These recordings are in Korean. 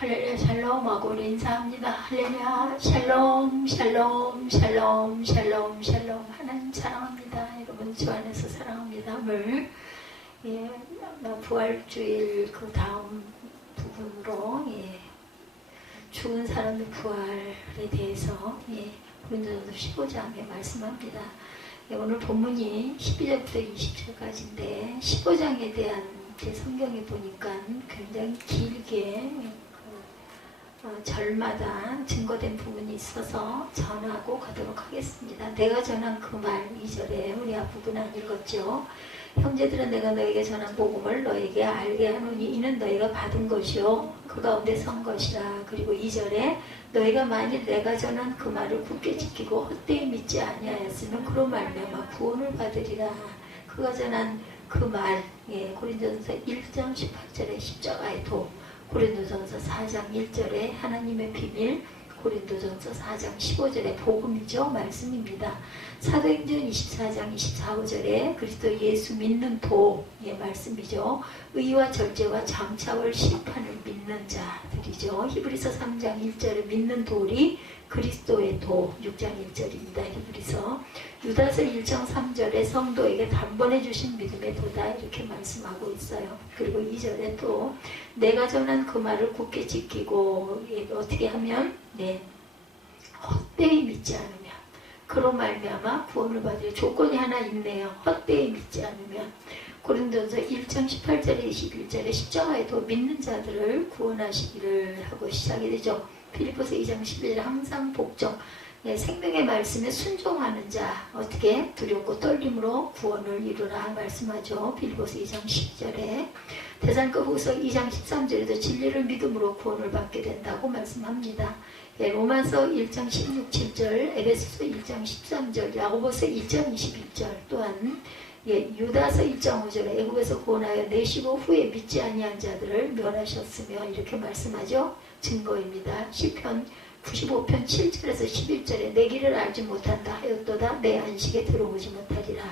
할렐루야 샬롬하고 인사합니다. 할렐루야 샬롬 샬롬 샬롬 샬롬 샬롬. 하나님 사랑합니다. 여러분 주 안에서 사랑합니다. 오늘 부활주일 그 다음 부분으로 죽은 사람의 부활에 대해서 고린도전서 15장에 말씀합니다. 오늘 본문이 12절부터 20절까지인데 15장에 대한 제 성경에 보니까 굉장히 길게 절마다 증거된 부분이 있어서 전하고 가도록 하겠습니다. 내가 전한 그 말 2절에 우리 앞부분 안 읽었죠. 형제들은 내가 너에게 전한 복음을 너에게 알게 하노니 이는 너희가 받은 것이요 그 가운데 선 것이라. 그리고 2절에 너희가 만일 내가 전한 그 말을 굳게 지키고 헛되이 믿지 아니하였으면 그로 말미암아 구원을 받으리라. 그가 전한 그 말, 고린도전서 1장 18절에 십자가의 도, 고린도전서 4장 1절에 하나님의 비밀, 고린도전서 4장 15절에 복음이죠. 말씀입니다. 사도행전 24장 24절에 그리스도 예수 믿는 도의 말씀이죠. 의와 절제와 장차올 심판을 믿는 자들이죠. 히브리서 3장 1절에 믿는 돌이 그리스도의 도, 6장 1절입니다. 히브리서. 유다서 1장 3절에 성도에게 단번에 주신 믿음의 도다 이렇게 말씀하고 있어요. 그리고 2절에 또 내가 전한 그 말을 굳게 지키고 어떻게 하면 헛되이 믿지 않으면 그로 말미암아 구원을 받을 조건이 하나 있네요. 헛되이 믿지 않으면. 고린도전서 1장 18절에 21절에 십자가에도 믿는 자들을 구원하시기를 하고 시작이 되죠. 빌립보서 2장 11절에 항상 복종, 생명의 말씀에 순종하는 자 어떻게 두렵고 떨림으로 구원을 이루라 말씀하죠. 빌립보서 2장 10절에 데살로니가 후서 2장 13절에도 진리를 믿음으로 구원을 받게 된다고 말씀합니다. 로마서 1장 16, 7절, 에베소서 1장 13절, 야고보서 2장 21절, 또한 유다서 1장 5절에 애굽에서 구원하여 내시고 후에 믿지 아니한 자들을 멸하셨으며 이렇게 말씀하죠. 증거입니다. 시편 95편 7절에서 11절에 내 길을 알지 못한다 하였도다 내 안식에 들어오지 못하리라.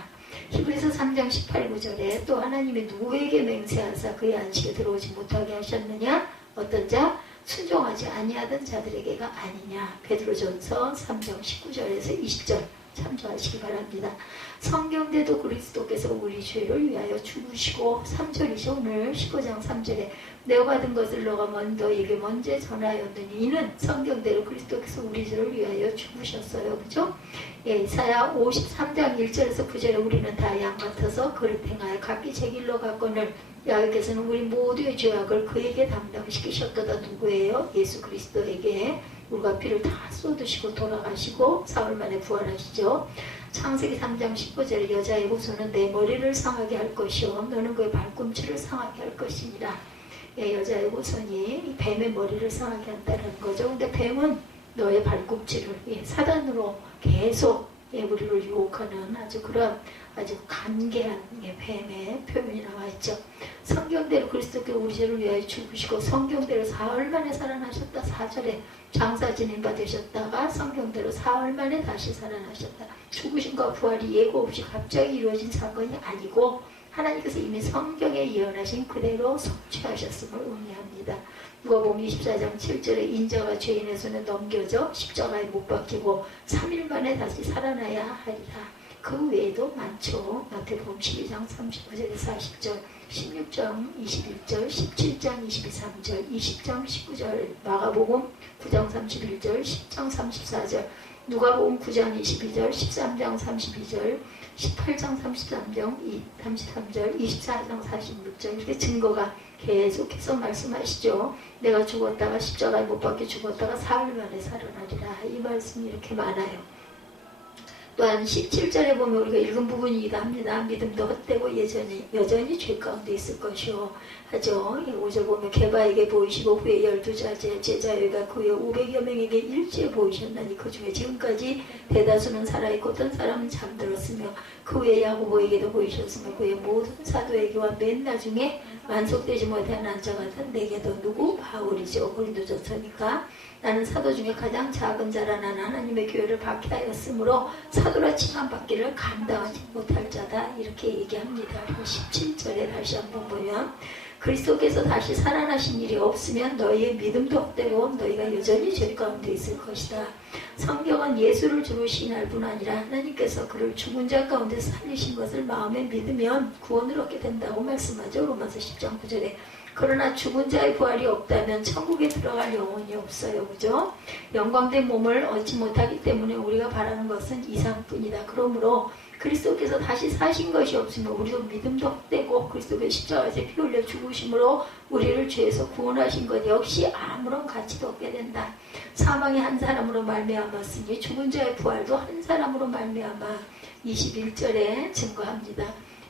히브리서 3장 18, 9절에 또 하나님이 누구에게 맹세하사 그의 안식에 들어오지 못하게 하셨느냐? 어떤 자? 순종하지 아니하던 자들에게가 아니냐. 베드로전서 3장 19절에서 20절 참조하시기 바랍니다. 성경대도 그리스도께서 우리 죄를 위하여 죽으시고 3절이죠. 오늘 15장 3절에 내가 받은 것을 너가 너에게 먼저 전하였더니 이는 성경대로 그리스도께서 우리 죄를 위하여 죽으셨어요. 그죠? 이사야 53장 1절에서 9절에 우리는 다 양 같아서 그를 행하여 각기 제 길로 갔거늘 여호와께서는 우리 모두의 죄악을 그에게 담당시키셨도다. 누구예요? 예수 그리스도에게 우리가 피를 다 쏟으시고 돌아가시고 사흘 만에 부활하시죠. 창세기 3장 19절에 여자의 후손은 내 머리를 상하게 할 것이요 너는 그의 발꿈치를 상하게 할 것이니라. 여자의 후손이 뱀의 머리를 상하게 한다는 거죠. 근데 뱀은 너의 발꿈치를 사단으로 계속 우리를 유혹하는 아주 그런 아주 간계한 뱀의 표현이 나와 있죠. 성경대로 그리스도께서 우리 죄를 위하여 죽으시고 성경대로 사흘 만에 살아나셨다. 4절에 장사 지낸 바 되셨다가 성경대로 사흘 만에 다시 살아나셨다. 죽으심과 부활이 예고 없이 갑자기 이루어진 사건이 아니고 하나님께서 이미 성경에 예언하신 그대로 성취하셨음을 의미합니다. 누가복음 24장 7절에 인자가 죄인의 손에 넘겨져 십자가에 못 박히고 3일 만에 다시 살아나야 하리라. 그 외에도 많죠. 마태복음 12장 39절에 40절, 16장 21절, 17장 23절, 20장 19절, 마가복음 9장 31절, 10장 34절, 누가복음 9장 22절, 13장 32절, 18장 33절, 24장 46절 이렇게 증거가 계속해서 말씀하시죠. 내가 죽었다가 십자가에 못 박혀 죽었다가 사흘 만에 살아나리라. 이 말씀이 이렇게 많아요. 또한 17절에 보면 우리가 읽은 부분이기도 합니다. 믿음도 헛되고 여전히 죄 가운데 있을 것이요 하죠. 5절 보면 게바에게 보이시고 후에 12 제자에게 그 후에 500여 명에게 일제에 보이셨나니 그 중에 지금까지 대다수는 살아있고 어떤 사람은 잠들었으며 그 후에 야고보에게도 보이셨으며 그 후에 모든 사도에게와 맨 나중에 만속되지 못한 난자 같은 내게도 누구? 바울이죠. 고린도전서니까 나는 사도 중에 가장 작은 자라. 나는 하나님의 교회를 박해하였으므로 사도라 칭함받기를 감당하지 못할 자다. 이렇게 얘기합니다. 17절에 다시 한번 보면 그리스도께서 다시 살아나신 일이 없으면 너희의 믿음도 헛되고 너희가 여전히 죄 가운데 있을 것이다. 성경은 예수를 주로 시인할 뿐 아니라 하나님께서 그를 죽은 자 가운데 살리신 것을 마음에 믿으면 구원을 얻게 된다고 말씀하죠. 로마서 10장 9절에. 그러나 죽은 자의 부활이 없다면 천국에 들어갈 영혼이 없어요. 그죠? 영광된 몸을 얻지 못하기 때문에 우리가 바라는 것은 이상뿐이다. 그러므로 그리스도께서 다시 사신 것이 없으면 우리도 믿음도 헛되고 그리스도의 십자가에서 피 흘려 죽으심으로 우리를 죄에서 구원하신 것 역시 아무런 가치도 없게 된다. 사망이 한 사람으로 말미암았으니 죽은 자의 부활도 한 사람으로 말미암아 21절에 증거합니다.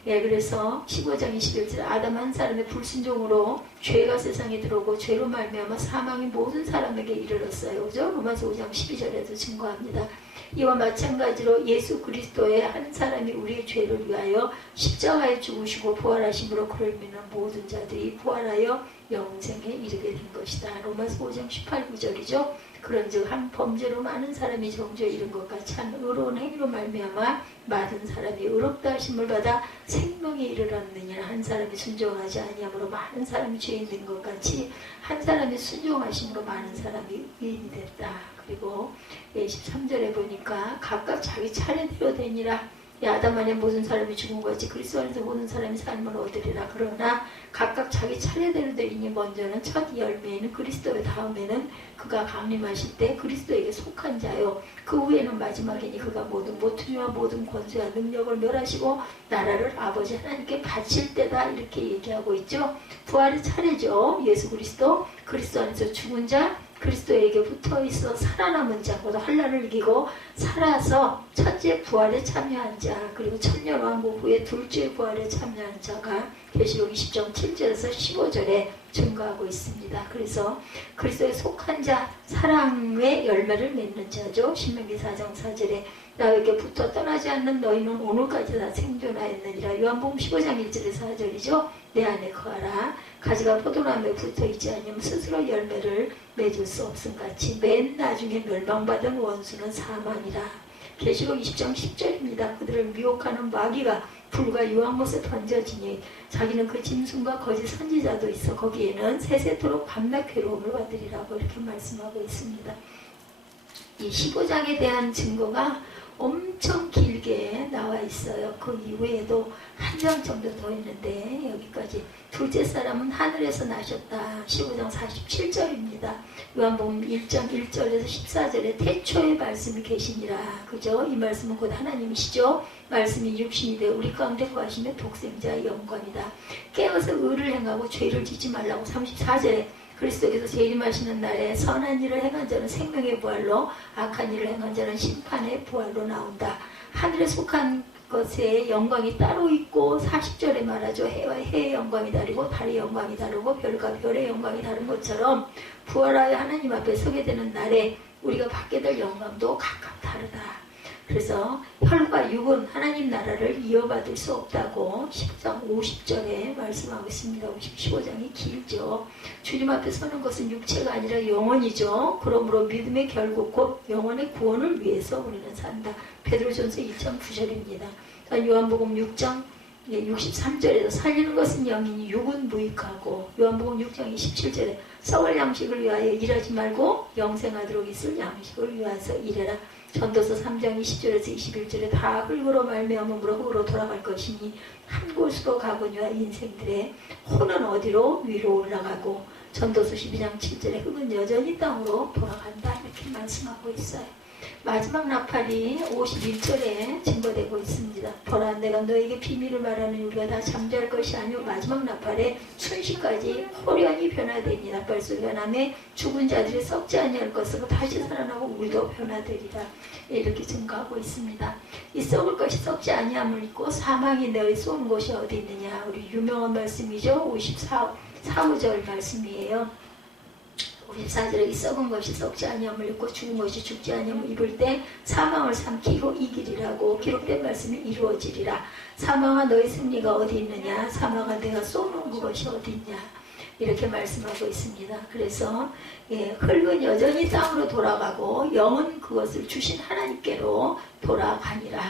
예, 그래서 15장 21절 아담 한 사람의 불순종으로 죄가 세상에 들어오고 죄로 말미암아 사망이 모든 사람에게 이르렀어요. 그죠? 로마서 5장 12절에도 증거합니다. 이와 마찬가지로 예수 그리스도의 한 사람이 우리의 죄를 위하여 십자가에 죽으시고 부활하심으로 그를 믿는 모든 자들이 부활하여 영생에 이르게 된 것이다. 로마서 5장 18, 9절이죠. 그런즉 한 범죄로 많은 사람이 정죄에 이른 것 같이 한 의로운 행위로 말미암아 많은 사람이 의롭다 하심을 받아 생명에 이르렀느냐. 한 사람이 순종하지 아니함으로 많은 사람이 죄인 된 것 같이 한 사람이 순종하심으로 많은 사람이 의인이 됐다. 그리고 23절에 보니까 각각 자기 차례대로 되니라. 아담 안에 모든 사람이 죽은 것이 그리스도 안에서 모든 사람이 삶을 얻으리라. 그러나 각각 자기 차례대로 되리니 먼저는 첫 열매에는 그리스도의 다음에는 그가 강림하실 때 그리스도에게 속한 자요. 그 후에는 마지막이니 그가 모든 모퉁이와 모든 권세와 능력을 멸하시고 나라를 아버지 하나님께 바칠 때다. 이렇게 얘기하고 있죠. 부활의 차례죠. 예수 그리스도 안에서 죽은 자 그리스도에게 붙어있어 살아남은 자보다 환난을 이기고 살아서 첫째 부활에 참여한 자 그리고 천년왕국 후에 둘째 부활에 참여한 자가 계시록 20장 7절에서 15절에 증거하고 있습니다. 그래서 그리스도에 속한 자 사랑의 열매를 맺는 자죠. 신명기 4장 4절에 나에게 붙어 떠나지 않는 너희는 오늘까지 다 생존하였느니라. 요한복음 15장 1절에서 4절이죠. 내 안에 거하라. 가지가 포도나무에 붙어있지 않으면 스스로 열매를 맺을 수 없음같이 맨 나중에 멸망받은 원수는 사망이라. 계시록 20장 10절입니다. 그들을 미혹하는 마귀가 불과 유황못에 던져지니 자기는 그 짐승과 거짓 선지자도 있어 거기에는 세세토록 밤낮 괴로움을 받으리라고 이렇게 말씀하고 있습니다. 이 15장에 대한 증거가 엄청 길게 나와 있어요. 그 이후에도 한 장 정도 더 있는데 여기까지. 둘째 사람은 하늘에서 나셨다. 15장 47절입니다. 요한복음 1장 1절에서 14절에 태초에 말씀이 계시니라. 그죠? 이 말씀은 곧 하나님이시죠. 말씀이 육신이 되어 우리 가운데 거하시며 독생자의 영광이다. 깨어서 의를 행하고 죄를 짓지 말라고 34절에 그리스도께서 재림하시는 날에 선한 일을 행한 자는 생명의 부활로 악한 일을 행한 자는 심판의 부활로 나온다. 하늘에 속한 것에 영광이 따로 있고 40절에 말하죠. 해와 해의 영광이 다르고 달의 영광이 다르고 별과 별의 영광이 다른 것처럼 부활하여 하나님 앞에 서게 되는 날에 우리가 받게 될 영광도 각각 다르다. 그래서 혈과 육은 하나님 나라를 이어받을 수 없다고 10장 50절에 말씀하고 있습니다. 15장이 길죠. 주님 앞에 서는 것은 육체가 아니라 영혼이죠. 그러므로 믿음의 결국 곧 영혼의 구원을 위해서 우리는 산다. 베드로전서 2장 9절입니다. 요한복음 6장 63절에서 살리는 것은 영이니 육은 무익하고 요한복음 6장 27절에 썩을 양식을 위하여 일하지 말고 영생하도록 있을 양식을 위하여 일해라. 전도서 3장 20절에서 21절에 다 흙으로 말미암음으로 흙으로 돌아갈 것이니 한 곳으로 가거니와 인생들의 혼은 어디로 위로 올라가고 전도서 12장 7절에 흙은 여전히 땅으로 돌아간다. 이렇게 말씀하고 있어요. 마지막 나팔이 51절에 증거되고 있습니다. 보라 내가 너에게 비밀을 말하는 우리가 다 잠잘 것이 아니오 마지막 나팔에 순식까지 호련히 변화되니 나팔 소리가 나매 죽은 자들이 썩지 아니할 것으로 다시 살아나고 우리도 변화되리라. 이렇게 증거하고 있습니다. 이 썩을 것이 썩지 아니함을 잊고 사망이 너희 쏘는 곳이 어디 있느냐. 우리 유명한 말씀이죠. 54절 말씀이에요. 54절에 이 썩은 것이 썩지 아니함을 입고 죽은 것이 죽지 아니함을 입을 때 사망을 삼키고 이기리라고 기록된 말씀이 이루어지리라. 사망아 너의 승리가 어디 있느냐. 사망아 내가 쏘는 그것이 어디 있냐. 이렇게 말씀하고 있습니다. 그래서 흙은 여전히 땅으로 돌아가고 영은 그것을 주신 하나님께로 돌아가니라.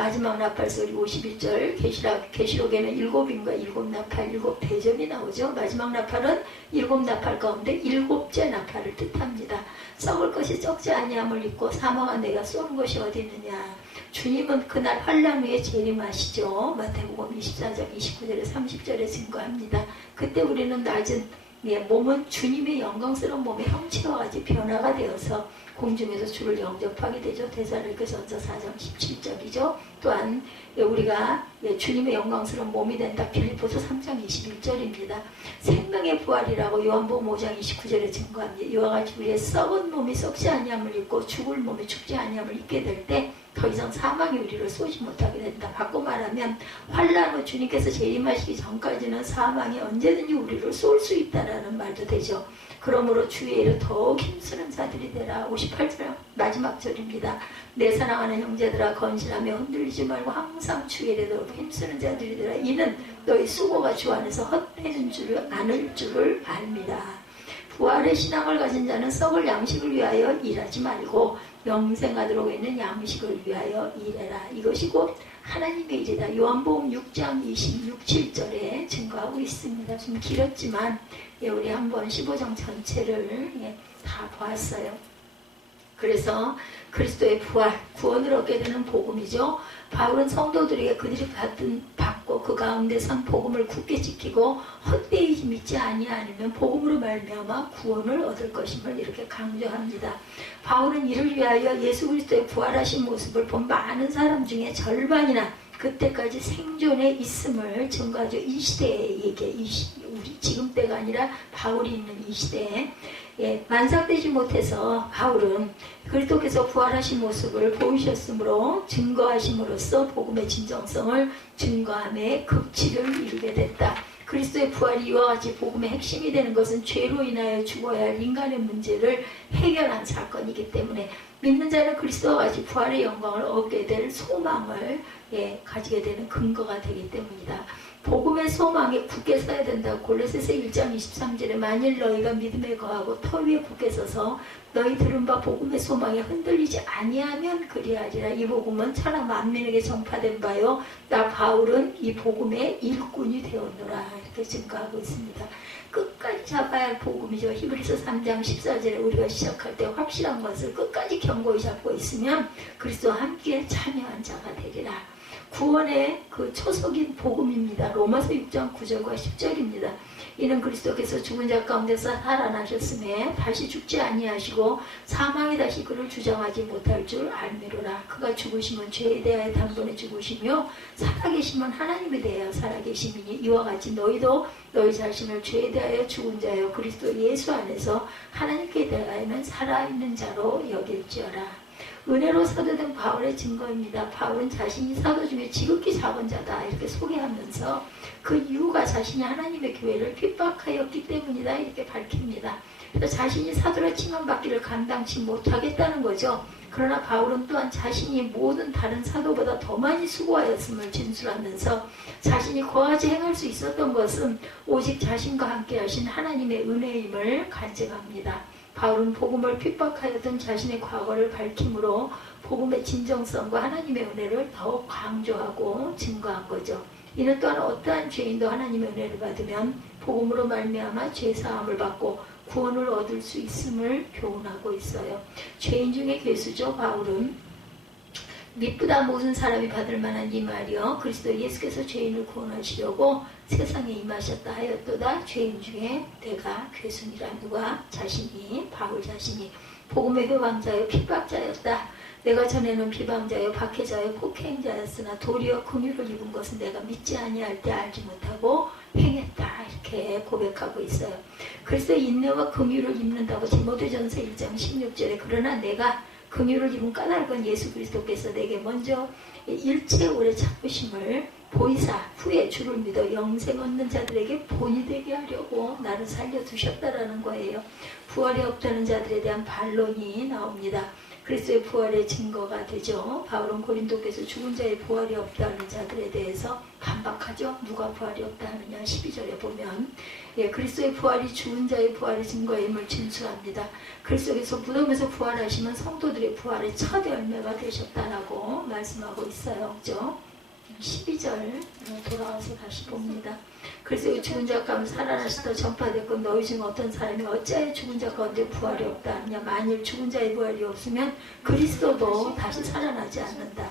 마지막 나팔소리 51절 계시록에는 7인과 7나팔 7대접이 나오죠. 마지막 나팔은 7나팔 가운데 7째 나팔을 뜻합니다. 썩을 것이 썩지 아니함을 입고 사망한 내가 쏘는 것이 어디 있느냐. 주님은 그날 환란 후에 재림하시죠. 마태복음 24장 29절에 30절에 증거합니다. 그때 우리는 낮은 몸은 주님의 영광스러운 몸의 형체와 같이 변화가 되어서 공중에서 주를 영접하게 되죠. 데살로니가전서 4장 17절이죠. 또한 우리가 주님의 영광스러운 몸이 된다. 빌립보서 3장 21절입니다. 생명의 부활이라고 요한복음 5장 29절에 증거합니다. 이와 같이 우리의 썩은 몸이 썩지 아니함을 입고 죽을 몸이 죽지 아니함을 입게 될 때 더 이상 사망이 우리를 쏘지 못하게 된다. 바꿔 말하면 환난 후 주님께서 재림하시기 전까지는 사망이 언제든지 우리를 쏠 수 있다라는 말도 되죠. 그러므로 주의 일에 더욱 힘쓰는 자들이 되라. 58절 마지막 절입니다. 내 사랑하는 형제들아 건실하며 흔들리지 말고 항상 주의 일에 더욱 힘쓰는 자들이 되라. 이는 너희 수고가 주 안에서 헛되는 줄을 아는 줄을 압니다. 부활의 신앙을 가진 자는 썩을 양식을 위하여 일하지 말고 영생하도록 있는 양식을 위하여 일해라. 이것이 곧 하나님의 일이다. 요한복음 6장 26, 7절에 증거하고 있습니다. 좀 길었지만 우리 한번 15장 전체를 다 보았어요. 그래서 그리스도의 부활, 구원을 얻게 되는 복음이죠. 바울은 성도들에게 그들이 받고 그 가운데선 복음을 굳게 지키고 헛되이 믿지 아니하면 복음으로 말미암아 구원을 얻을 것임을 이렇게 강조합니다. 바울은 이를 위하여 예수 그리스도의 부활하신 모습을 본 많은 사람 중에 절반이나 그때까지 생존에 있음을 증거하죠. 이 시대에게 우리 지금 때가 아니라 바울이 있는 이 시대에 만삭되지 못해서 바울은 그리스도께서 부활하신 모습을 보이셨으므로 증거하심으로써 복음의 진정성을 증거함에 극치를 이루게 됐다. 그리스도의 부활이 이와 같이 복음의 핵심이 되는 것은 죄로 인하여 죽어야 할 인간의 문제를 해결한 사건이기 때문에 믿는 자는 그리스도와 같이 부활의 영광을 얻게 될 소망을 가지게 되는 근거가 되기 때문이다. 복음의 소망에 굳게 서야 된다고 골로새서 1장 23절에 만일 너희가 믿음에 거하고 터 위에 굳게 서서 너희 들은 바 복음의 소망에 흔들리지 아니하면 그리하리라. 이 복음은 천하 만민에게 전파된 바요 나 바울은 이 복음의 일꾼이 되었노라. 이렇게 증거하고 있습니다. 끝까지 잡아야 할 복음이죠. 히브리서 3장 14절에 우리가 시작할 때 확실한 것을 끝까지 견고히 잡고 있으면 그리스도와 함께 참여한 자가 되리라. 구원의 그 초석인 복음입니다. 로마서 6장 9절과 10절입니다. 이는 그리스도께서 죽은 자 가운데서 살아나셨음에 다시 죽지 아니하시고 사망이 다시 그를 주장하지 못할 줄 알미로라. 그가 죽으시면 죄에 대하여 단번에 죽으시며 살아계시면 하나님에 대하여 살아계심이니 이와 같이 너희도 너희 자신을 죄에 대하여 죽은 자여 그리스도 예수 안에서 하나님께 대하여는 살아있는 자로 여길지어라. 은혜로 사도된 바울의 증거입니다. 바울은 자신이 사도 중에 지극히 작은 자다 이렇게 소개하면서 그 이유가 자신이 하나님의 교회를 핍박하였기 때문이다 이렇게 밝힙니다. 그래서 자신이 사도로 칭함받기를 감당치 못하겠다는 거죠. 그러나 바울은 또한 자신이 모든 다른 사도보다 더 많이 수고하였음을 진술하면서 자신이 거하지 행할 수 있었던 것은 오직 자신과 함께 하신 하나님의 은혜임을 간증합니다. 바울은 복음을 핍박하였던 자신의 과거를 밝힘으로 복음의 진정성과 하나님의 은혜를 더욱 강조하고 증거한 거죠. 이는 또한 어떠한 죄인도 하나님의 은혜를 받으면 복음으로 말미암아 죄사함을 받고 구원을 얻을 수 있음을 교훈하고 있어요. 죄인 중에 괴수죠. 바울은 미쁘다 모든 사람이 받을 만한 이 말이요 그리스도 예수께서 죄인을 구원하시려고 세상에 임하셨다 하였도다. 죄인 중에 내가 괴순이라. 누가 자신이 바울 자신이 복음의 회방자여 핍박자였다. 내가 전에는 비방자여 박해자여 폭행자였으나 도리어 긍휼을 입은 것은 내가 믿지 아니할 때 알지 못하고 행했다. 이렇게 고백하고 있어요. 그리스도의 인내와 긍휼을 입는다고 디모데전서 1장 16절에 그러나 내가 긍휼을 입은 까닭은 예수 그리스도께서 내게 먼저 일체 오래 참으심을 보이사 후에 주를 믿어 영생 얻는 자들에게 본이 되게 하려고 나를 살려두셨다라는 거예요. 부활이 없다는 자들에 대한 반론이 나옵니다. 그리스도의 부활의 증거가 되죠. 바울은 고린도께서 죽은 자의 부활이 없다는 자들에 대해서 반박하죠. 누가 부활이 없다 하느냐 12절에 보면 그리스도의 부활이 죽은 자의 부활의 증거임을 진술합니다. 그리스도께서 무덤에서 부활하시면 성도들의 부활의 첫 열매가 되셨다라고 말씀하고 있어요. 그죠? 12절 돌아와서 다시 봅니다. 그래서 죽은 자 가운데 살아나시다 전파됐고 너희 중 어떤 사람이 어찌하여 죽은 자 가운데 부활이 없다 하느냐. 만일 죽은 자의 부활이 없으면 그리스도도 다시 살아나지 않는다.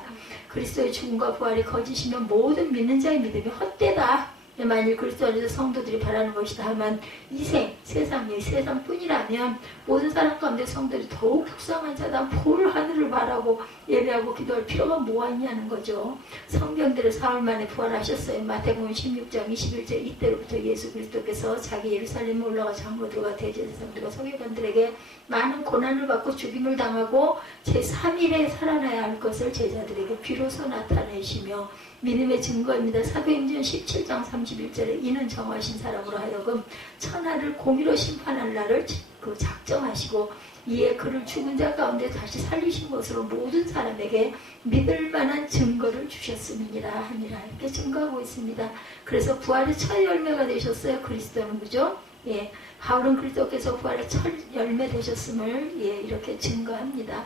그리스도의 죽음과 부활이 거짓이면 모든 믿는 자의 믿음이 헛되다. 만일 그리스도 안에서 성도들이 바라는 것이 다만 세상뿐이라면 모든 사람 가운데 성도들이 더욱 불쌍한 자다 볼 하늘을 바라고 예배하고 기도할 필요가 뭐가 있냐는 거죠. 성경대로 사흘 만에 부활하셨어요. 마태복음 16장 21절 이때로부터 예수 그리스도께서 자기 예루살렘에 올라가 장로들과 대제사장들과 서기관들에게 많은 고난을 받고 죽임을 당하고 제3일에 살아나야 할 것을 제자들에게 비로소 나타내시며 믿음의 증거입니다. 사도행전 17장 31절에 이는 정하신 사람으로 하여금 천하를 공의로 심판할 날을 작정하시고 이에 그를 죽은 자 가운데 다시 살리신 것으로 모든 사람에게 믿을 만한 증거를 주셨음이니라 하니라. 이렇게 증거하고 있습니다. 그래서 부활의 첫 열매가 되셨어요. 그리스도는. 그죠? 바울은 그리스도께서 부활의 첫 열매 되셨음을 이렇게 증거합니다.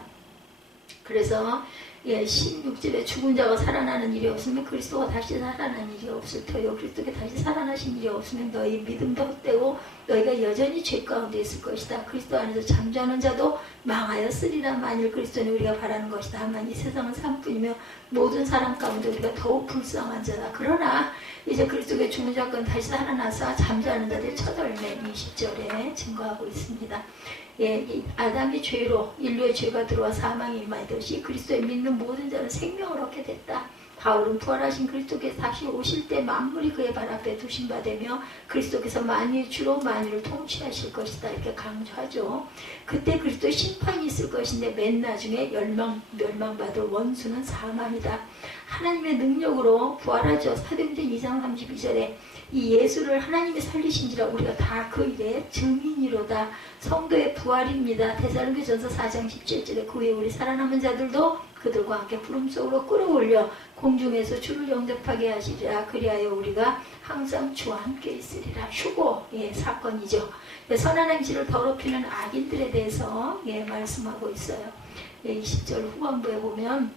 그래서 16절에 죽은 자가 살아나는 일이 없으면 그리스도가 다시 살아나는 일이 없을 터요. 그리스도가 다시 살아나신 일이 없으면 너희 믿음도 헛되고 너희가 여전히 죄 가운데 있을 것이다. 그리스도 안에서 잠자는 자도 망하였으리라. 만일 그리스도는 우리가 바라는 것이다. 다만 이 세상은 삶뿐이며 모든 사람 가운데 우리가 더욱 불쌍한 자다. 그러나 이제 그리스도의 죽은 자건 다시 살아나서 잠자는 자들의 첫 열매 20절에 증거하고 있습니다. 아담의 죄로 인류의 죄가 들어와 사망이 임하듯이 그리스도에 믿는 모든 자는 생명을 얻게 됐다. 바울은 부활하신 그리스도께서 다시 오실 때 만물이 그의 발 앞에 두신 바 되며 그리스도께서 만유의 주로 만유를 통치하실 것이다. 이렇게 강조하죠. 그때 그리스도의 심판이 있을 것인데 맨 나중에 멸망받을 원수는 사망이다. 하나님의 능력으로 부활하죠. 사도행전 2장 32절에 이 예수를 하나님이 살리신지라 우리가 다 그 일의 증인이로다. 성도의 부활입니다. 데살로니가전서 4장 17절에 그 후에 우리 살아남은 자들도 그들과 함께 구름 속으로 끌어올려 공중에서 주를 영접하게 하시리라. 그리하여 우리가 항상 주와 함께 있으리라. 휴고 사건이죠. 선한 행실을 더럽히는 악인들에 대해서 말씀하고 있어요. 20절 후반부에 보면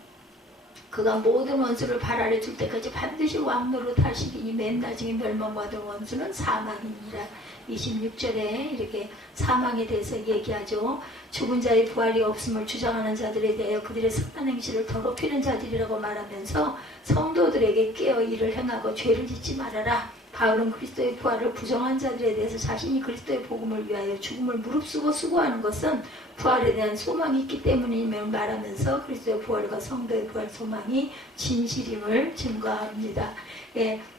그가 모든 원수를 발 아래 둘 때까지 반드시 왕노로 타시기니 맨 나중에 멸망받은 원수는 사망이니라. 26절에 이렇게 사망에 대해서 얘기하죠. 죽은 자의 부활이 없음을 주장하는 자들에 대하여 그들의 선한 행실을 더럽히는 자들이라고 말하면서 성도들에게 깨어 일을 행하고 죄를 짓지 말아라. 바울은 그리스도의 부활을 부정한 자들에 대해서 자신이 그리스도의 복음을 위하여 죽음을 무릅쓰고 수고하는 것은 부활에 대한 소망이 있기 때문임을 말하면서 그리스도의 부활과 성도의 부활 소망이 진실임을 증거합니다.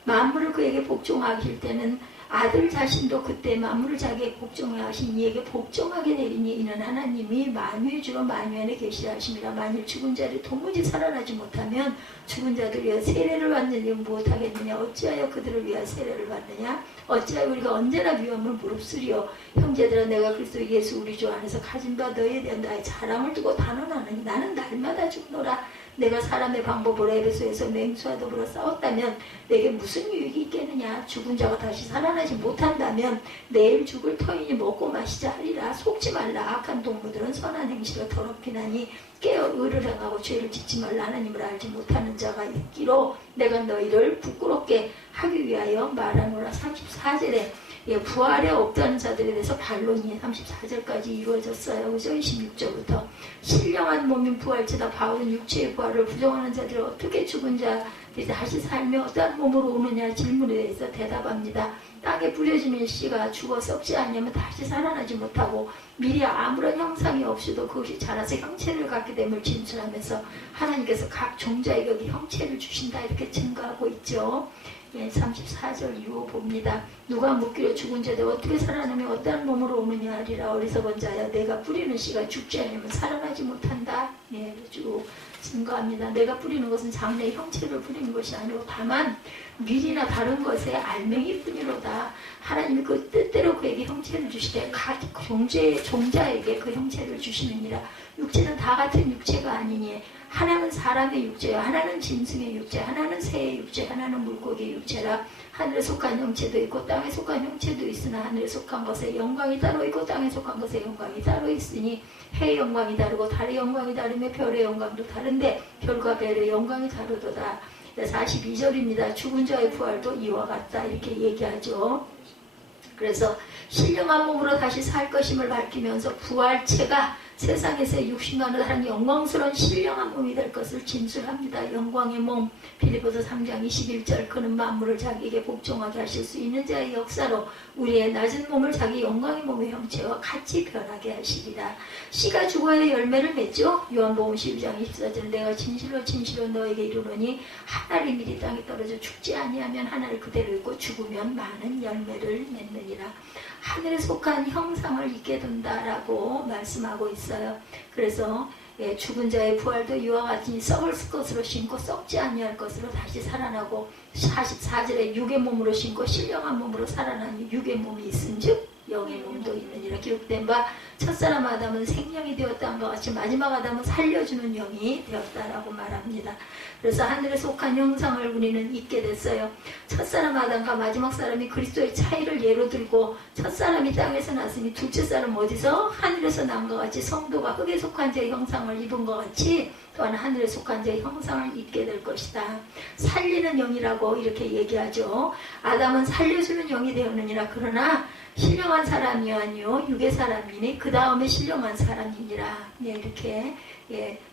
만물을 그에게 복종하실 때는 아들 자신도 그때 만물을 자기에게 복종하신 이에게 복종하게 되리니 이는 하나님이 만유의 주로 만유 안에 계시라 하심이라. 만일 죽은 자를 도무지 살아나지 못하면 죽은 자들 위하여 세례를 받느니 무엇하겠느냐. 어찌하여 그들을 위하여 세례를 받느냐. 어찌하여 우리가 언제나 위험을 무릅쓰리요. 형제들아 내가 그리스도 예수 우리 주 안에서 가진 바 너희에 대한 나의 자랑을 두고 단언하느니 나는 날마다 죽노라. 내가 사람의 방법으로 에베소에서 맹수와 더불어 싸웠다면 내게 무슨 유익이 있겠느냐. 죽은 자가 다시 살아나지 못한다면 내일 죽을 터이니 먹고 마시자 하리라. 속지 말라. 악한 동무들은 선한 행실을 더럽히나니 깨어 의를 행하고 죄를 짓지 말라. 하나님을 알지 못하는 자가 있기로 내가 너희를 부끄럽게 하기 위하여 말하노라. 34절에 부활에 없다는 자들에 대해서 반론이 34절까지 이루어졌어요. 그죠? 26절부터 신령한 몸인 부활체다. 바울은 육체의 부활을 부정하는 자들이 어떻게 죽은 자들이 다시 살며 어떠한 몸으로 오느냐 질문에 대해서 대답합니다. 땅에 뿌려지는 씨가 죽어 썩지 않으면 다시 살아나지 못하고 미리 아무런 형상이 없이도 그것이 자라서 형체를 갖게 됨을 진술하면서 하나님께서 각 종자에게 형체를 주신다. 이렇게 증거하고 있죠. 34절 이후 봅니다. 누가 묻기로 죽은 자들 어떻게 살아나며 어떠한 몸으로 오느냐 하리라. 어리석은 자여 내가 뿌리는 씨가 죽지 않으면 살아나지 못한다. 예, 쭉 증거합니다. 내가 뿌리는 것은 장래의 형체를 뿌리는 것이 아니고 다만 밀이나 다른 것에 알맹이 뿐이로다. 하나님이 그 뜻대로 그에게 형체를 주시되 각 종자에게 그 형체를 주시느니라. 육체는 다 같은 육체가 아니니 하나는 사람의 육체요, 하나는 짐승의 육체, 하나는 새의 육체, 하나는 물고기의 육체라. 하늘에 속한 형체도 있고 땅에 속한 형체도 있으나 하늘에 속한 것에 영광이 따로 있고 땅에 속한 것에 영광이 따로 있으니 해의 영광이 다르고 달의 영광이 다르며 별의 영광도 다른데 별과 별의 영광이 다르도다. 42절입니다. 죽은 자의 부활도 이와 같다 이렇게 얘기하죠. 그래서 신령한 몸으로 다시 살 것임을 밝히면서 부활체가 세상에서 육신만으로 다른 영광스러운 신령한 몸이 될 것을 진술합니다. 영광의 몸, 빌립보서 3장 21절. 그는 만물을 자기에게 복종하게 하실 수 있는 자의 역사로 우리의 낮은 몸을 자기 영광의 몸의 형체와 같이 변하게 하시리라. 씨가 죽어야 열매를 맺죠. 요한복음 12장 24절. 내가 진실로 진실로 너에게 이르노니 한 알이 미리 땅에 떨어져 죽지 아니하면 한 알 그대로 있고 죽으면 많은 열매를 맺느니라. 하늘에 속한 형상을 잊게 된다라고 말씀하고 있어요. 그래서 죽은 자의 부활도 이와 같이 썩을 것으로 신고 썩지 아니할 것으로 다시 살아나고 44절에 육의 몸으로 신고 신령한 몸으로 살아나니 육의 몸이 있은즉 영의 몸도 있느니라. 기록된 바 첫사람 아담은 생명이 되었다는 것 같이 마지막 아담은 살려주는 영이 되었다라고 말합니다. 그래서 하늘에 속한 형상을 우리는 잊게 됐어요. 첫사람 아담과 마지막 사람이 그리스도의 차이를 예로 들고 첫사람이 땅에서 났으니 둘째 사람 어디서? 하늘에서 난 것 같이 성도가 흙에 속한 자의 형상을 입은 것 같이 또한 하늘에 속한 자의 형상을 입게 될 것이다. 살리는 영이라고 이렇게 얘기하죠. 아담은 살려주는 영이 되었느니라. 그러나 신령한 사람이 아니요 육의 사람이니 그 다음에 신령한 사람이니라. 이렇게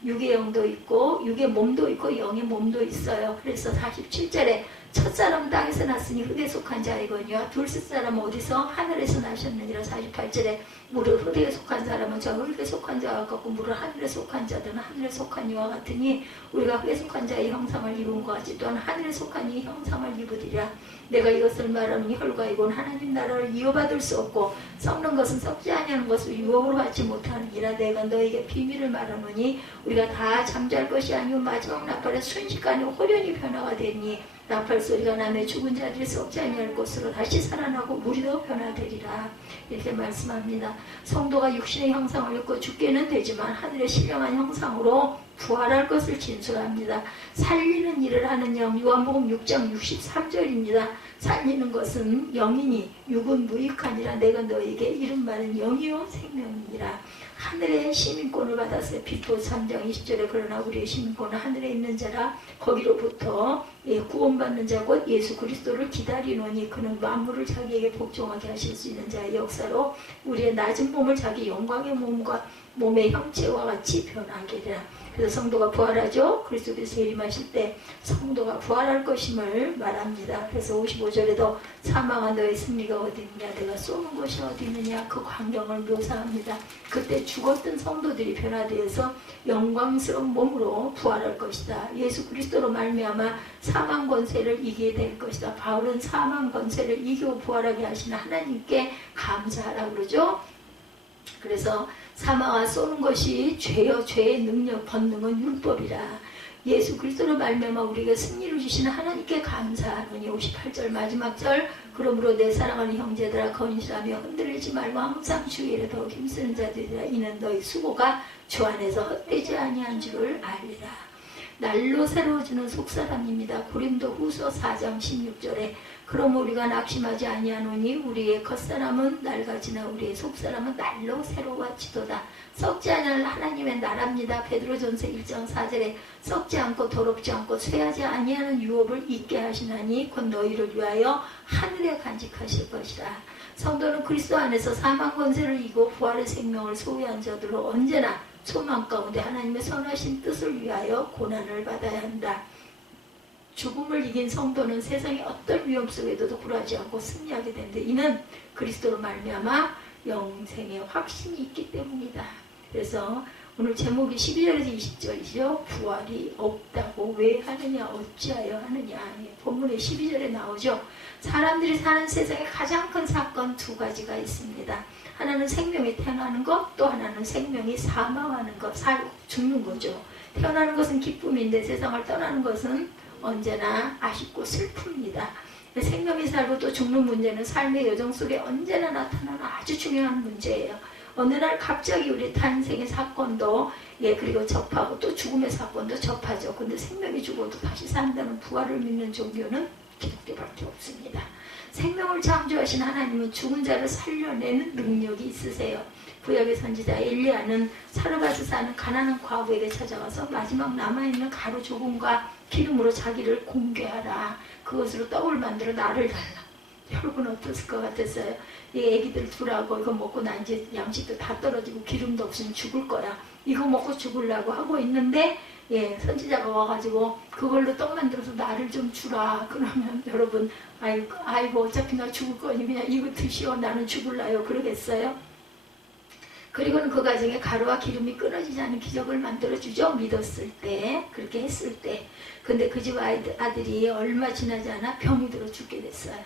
육의 영도 있고 육의 몸도 있고 영의 몸도 있어요. 그래서 47절에 첫사람 땅에서 났으니 흙에 속한 자이거니와 둘째 사람은 어디서? 하늘에서 나셨느니라. 48절에 무릇 흙에 속한 사람은 저 흙에 속한 자와 같고 무릇 하늘에 속한 자들은 하늘에 속한 이와 같으니 우리가 흙에 속한 자의 형상을 입은 것 같이 또한 하늘에 속한 이 형상을 입으리라. 내가 이것을 말하니 혈과이곤 하나님 나라를 이어받을 수 없고 썩는 것은 썩지 아니하는 것을 유혹으로 받지 못하느니라. 내가 너에게 비밀을 말하노니 우리가 다 잠잘 것이 아니오 마지막 나팔에 순식간에 호련히 변화가 되니 나팔 소리가 나며 죽은 자들이 썩지 아니할 것으로 다시 살아나고 무리도 변화되리라. 이렇게 말씀합니다. 성도가 육신의 형상을 입고 죽게는 되지만 하늘의 신령한 형상으로 부활할 것을 진술합니다. 살리는 일을 하는 영, 요한복음 6장 63절입니다. 살리는 것은 영이니 육은 무익하니라. 내가 너에게 이른 말은 영이요 생명이니라. 하늘의 시민권을 받았어요. 빌립보 3장 20절에 그러나 우리의 시민권은 하늘에 있는 자라 거기로부터 구원받는 자 곧 예수 그리스도를 기다리노니 그는 만물을 자기에게 복종하게 하실 수 있는 자의 역사로 우리의 낮은 몸을 자기 영광의 몸과 몸의 형체와 같이 변하게 되라. 그래서 성도가 부활하죠. 그리스도께서 재림하실 때 성도가 부활할 것임을 말합니다. 그래서 55절에도 사망한 너의 승리가 어디 있느냐 내가 쏘는 것이 어디 있느냐 그 광경을 묘사합니다. 그때 죽었던 성도들이 변화되어서 영광스러운 몸으로 부활할 것이다. 예수 그리스도로 말미암아 사망 권세를 이기게 될 것이다. 바울은 사망 권세를 이기고 부활하게 하시는 하나님께 감사하라고 그러죠. 그래서 사망아 쏘는 것이 죄요 죄의 능력 본능은 율법이라. 예수 그리스도로 말미암아 우리에게 승리를 주시는 하나님께 감사하노니. 58절 마지막 절 그러므로 내 사랑하는 형제들아 건실하며 흔들리지 말고 항상 주 일에 더욱 힘쓰는 자들이라. 이는 너희 수고가 주 안에서 헛되지 아니한 줄을 알리라. 날로 새로워지는 속사람입니다. 고린도 후서 4장 16절에 그럼 우리가 낙심하지 아니하노니 우리의 겉사람은 낡아지나 우리의 속사람은 날로 새로워지도다. 썩지 아니할 하나님의 나라입니다. 베드로전서 1장 4절에 썩지 않고 더럽지 않고 쇠하지 아니하는 유업을 잊게 하시나니 곧 너희를 위하여 하늘에 간직하실 것이라. 성도는 그리스도 안에서 사망 권세를 이기고 부활의 생명을 소유한 자들로 언제나 소망 가운데 하나님의 선하신 뜻을 위하여 고난을 받아야 한다. 죽음을 이긴 성도는 세상의 어떤 위험 속에도 굴하지 않고 승리하게 되는데 이는 그리스도로 말미암아 영생의 확신이 있기 때문이다. 그래서 오늘 제목이 12절에서 20절이죠. 부활이 없다고 왜 하느냐 어찌하여 하느냐. 본문의 12절에 나오죠. 사람들이 사는 세상에 가장 큰 사건 두 가지가 있습니다. 하나는 생명이 태어나는 것, 또 하나는 생명이 사망하는 것, 죽는 거죠. 태어나는 것은 기쁨인데 세상을 떠나는 것은 언제나 아쉽고 슬픕니다. 생명이 살고 또 죽는 문제는 삶의 여정 속에 언제나 나타나는 아주 중요한 문제예요. 어느 날 갑자기 우리 탄생의 사건도 그리고 접하고 또 죽음의 사건도 접하죠. 근데 생명이 죽어도 다시 산다는 부활을 믿는 종교는 기독교밖에 없습니다. 생명을 창조하신 하나님은 죽은 자를 살려내는 능력이 있으세요. 구약의 선지자 엘리야는 사르밧에 사는 가난한 과부에게 찾아가서 마지막 남아있는 가루 조금과 기름으로 자기를 공개하라. 그것으로 떡을 만들어 나를 달라. 여러분 어땠을 것 같았어요? 이 애기들 둘하고 이거 먹고 나 이제 양식도 다 떨어지고 기름도 없으면 죽을 거야. 이거 먹고 죽으려고 하고 있는데 선지자가 와가지고 그걸로 떡 만들어서 나를 좀 주라. 그러면 여러분 아이고 어차피 나 죽을 거니 그냥 이거 드시오. 나는 죽을라요. 그러겠어요? 그리고는 그 과정에 가루와 기름이 끊어지지 않는 기적을 만들어주죠. 믿었을 때, 그렇게 했을 때. 근데 그 집 아들이 얼마 지나지 않아 병이 들어 죽게 됐어요.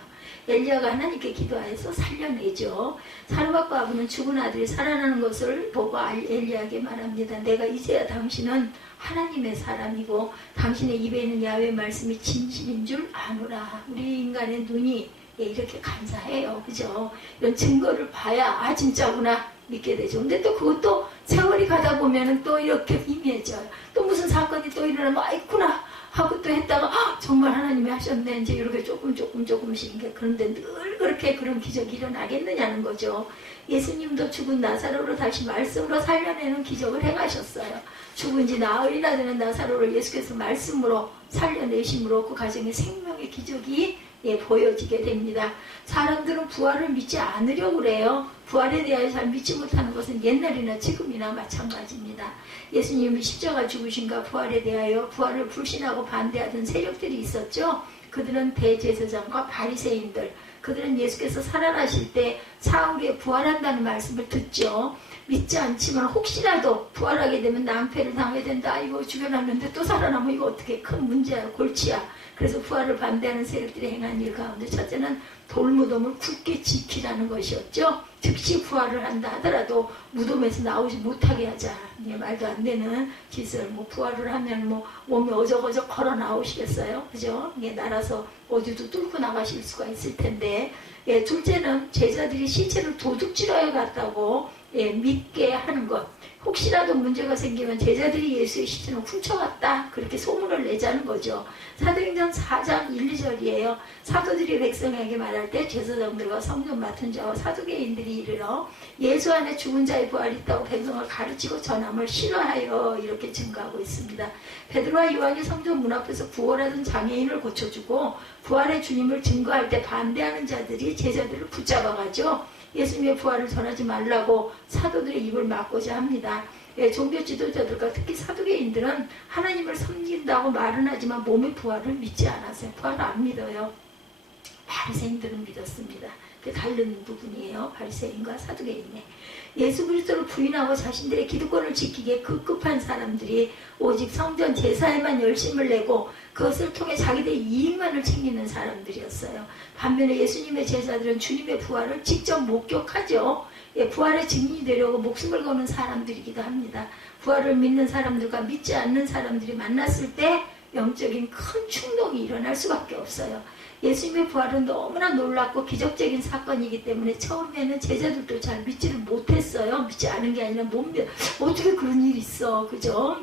엘리야가 하나님께 기도하여서 살려내죠. 사르밧 과부는 죽은 아들이 살아나는 것을 보고 엘리야에게 말합니다. 내가 이제야 당신은 하나님의 사람이고 당신의 입에 있는 야훼의 말씀이 진실인 줄 아노라. 우리 인간의 눈이 이렇게 간사해요. 그죠? 이런 증거를 봐야 진짜구나 믿게 되죠. 근데 또 그것도 세월이 가다 보면은 또 이렇게 희미해져요. 또 무슨 사건이 또 일어나면 있구나 하고 또 했다가 정말 하나님이 하셨네. 이제 이렇게 조금씩. 그런데 늘 그렇게 그런 기적이 일어나겠느냐는 거죠. 예수님도 죽은 나사로를 다시 말씀으로 살려내는 기적을 행하셨어요. 죽은 지 나흘이나 되는 나사로를 예수께서 말씀으로 살려내심으로 그 가정에 생명의 기적이 보여지게 됩니다. 사람들은 부활을 믿지 않으려고 그래요. 부활에 대하여 잘 믿지 못하는 것은 옛날이나 지금이나 마찬가지입니다. 예수님이 십자가 죽으신가 부활에 대하여 부활을 불신하고 반대하던 세력들이 있었죠. 그들은 대제사장과 바리새인들, 그들은 예수께서 살아나실 때 사흘에 부활한다는 말씀을 듣죠. 믿지 않지만 혹시라도 부활하게 되면 낭패를 당해야 된다. 이거 죽여놨는데 또 살아나면 이거 어떻게 큰 문제야, 골치야. 그래서 부활을 반대하는 세력들이 행한 일 가운데 첫째는 돌무덤을 굳게 지키라는 것이었죠. 즉시 부활을 한다 하더라도 무덤에서 나오지 못하게 하자. 말도 안 되는 짓을 부활을 하면 몸이 어적어적 걸어 나오시겠어요? 그죠? 날아서 어디도 뚫고 나가실 수가 있을 텐데. 둘째는 제자들이 시체를 도둑질하여 갔다고 믿게 하는 것. 혹시라도 문제가 생기면 제자들이 예수의 시체는 훔쳐갔다. 그렇게 소문을 내자는 거죠. 사도행전 4장 1, 2절이에요. 사도들이 백성에게 말할 때 제사장들과 성전 맡은 자와 사두개인들이 이르러 예수 안에 죽은 자의 부활이 있다고 백성을 가르치고 전함을 싫어하여 이렇게 증거하고 있습니다. 베드로와 요한이 성전 문 앞에서 구원하던 장애인을 고쳐주고 부활의 주님을 증거할 때 반대하는 자들이 제자들을 붙잡아가죠. 예수님의 부활을 전하지 말라고 사도들의 입을 막고자 합니다. 종교 지도자들과 특히 사두개인들은 하나님을 섬긴다고 말은 하지만 몸의 부활을 믿지 않았어요. 부활을 안 믿어요. 바리새인들은 믿었습니다. 그 다른 부분이에요. 바리새인과 사두개인의. 예수 그리스도를 부인하고 자신들의 기득권을 지키기에 급급한 사람들이 오직 성전 제사에만 열심을 내고 그것을 통해 자기들의 이익만을 챙기는 사람들이었어요. 반면에 예수님의 제자들은 주님의 부활을 직접 목격하죠. 부활의 증인이 되려고 목숨을 거는 사람들이기도 합니다. 부활을 믿는 사람들과 믿지 않는 사람들이 만났을 때 영적인 큰 충동이 일어날 수밖에 없어요. 예수님의 부활은 너무나 놀랍고 기적적인 사건이기 때문에 처음에는 제자들도 잘 믿지를 못했어요. 믿지 않은 게 아니라 못 믿어. 어떻게 그런 일이 있어. 그죠?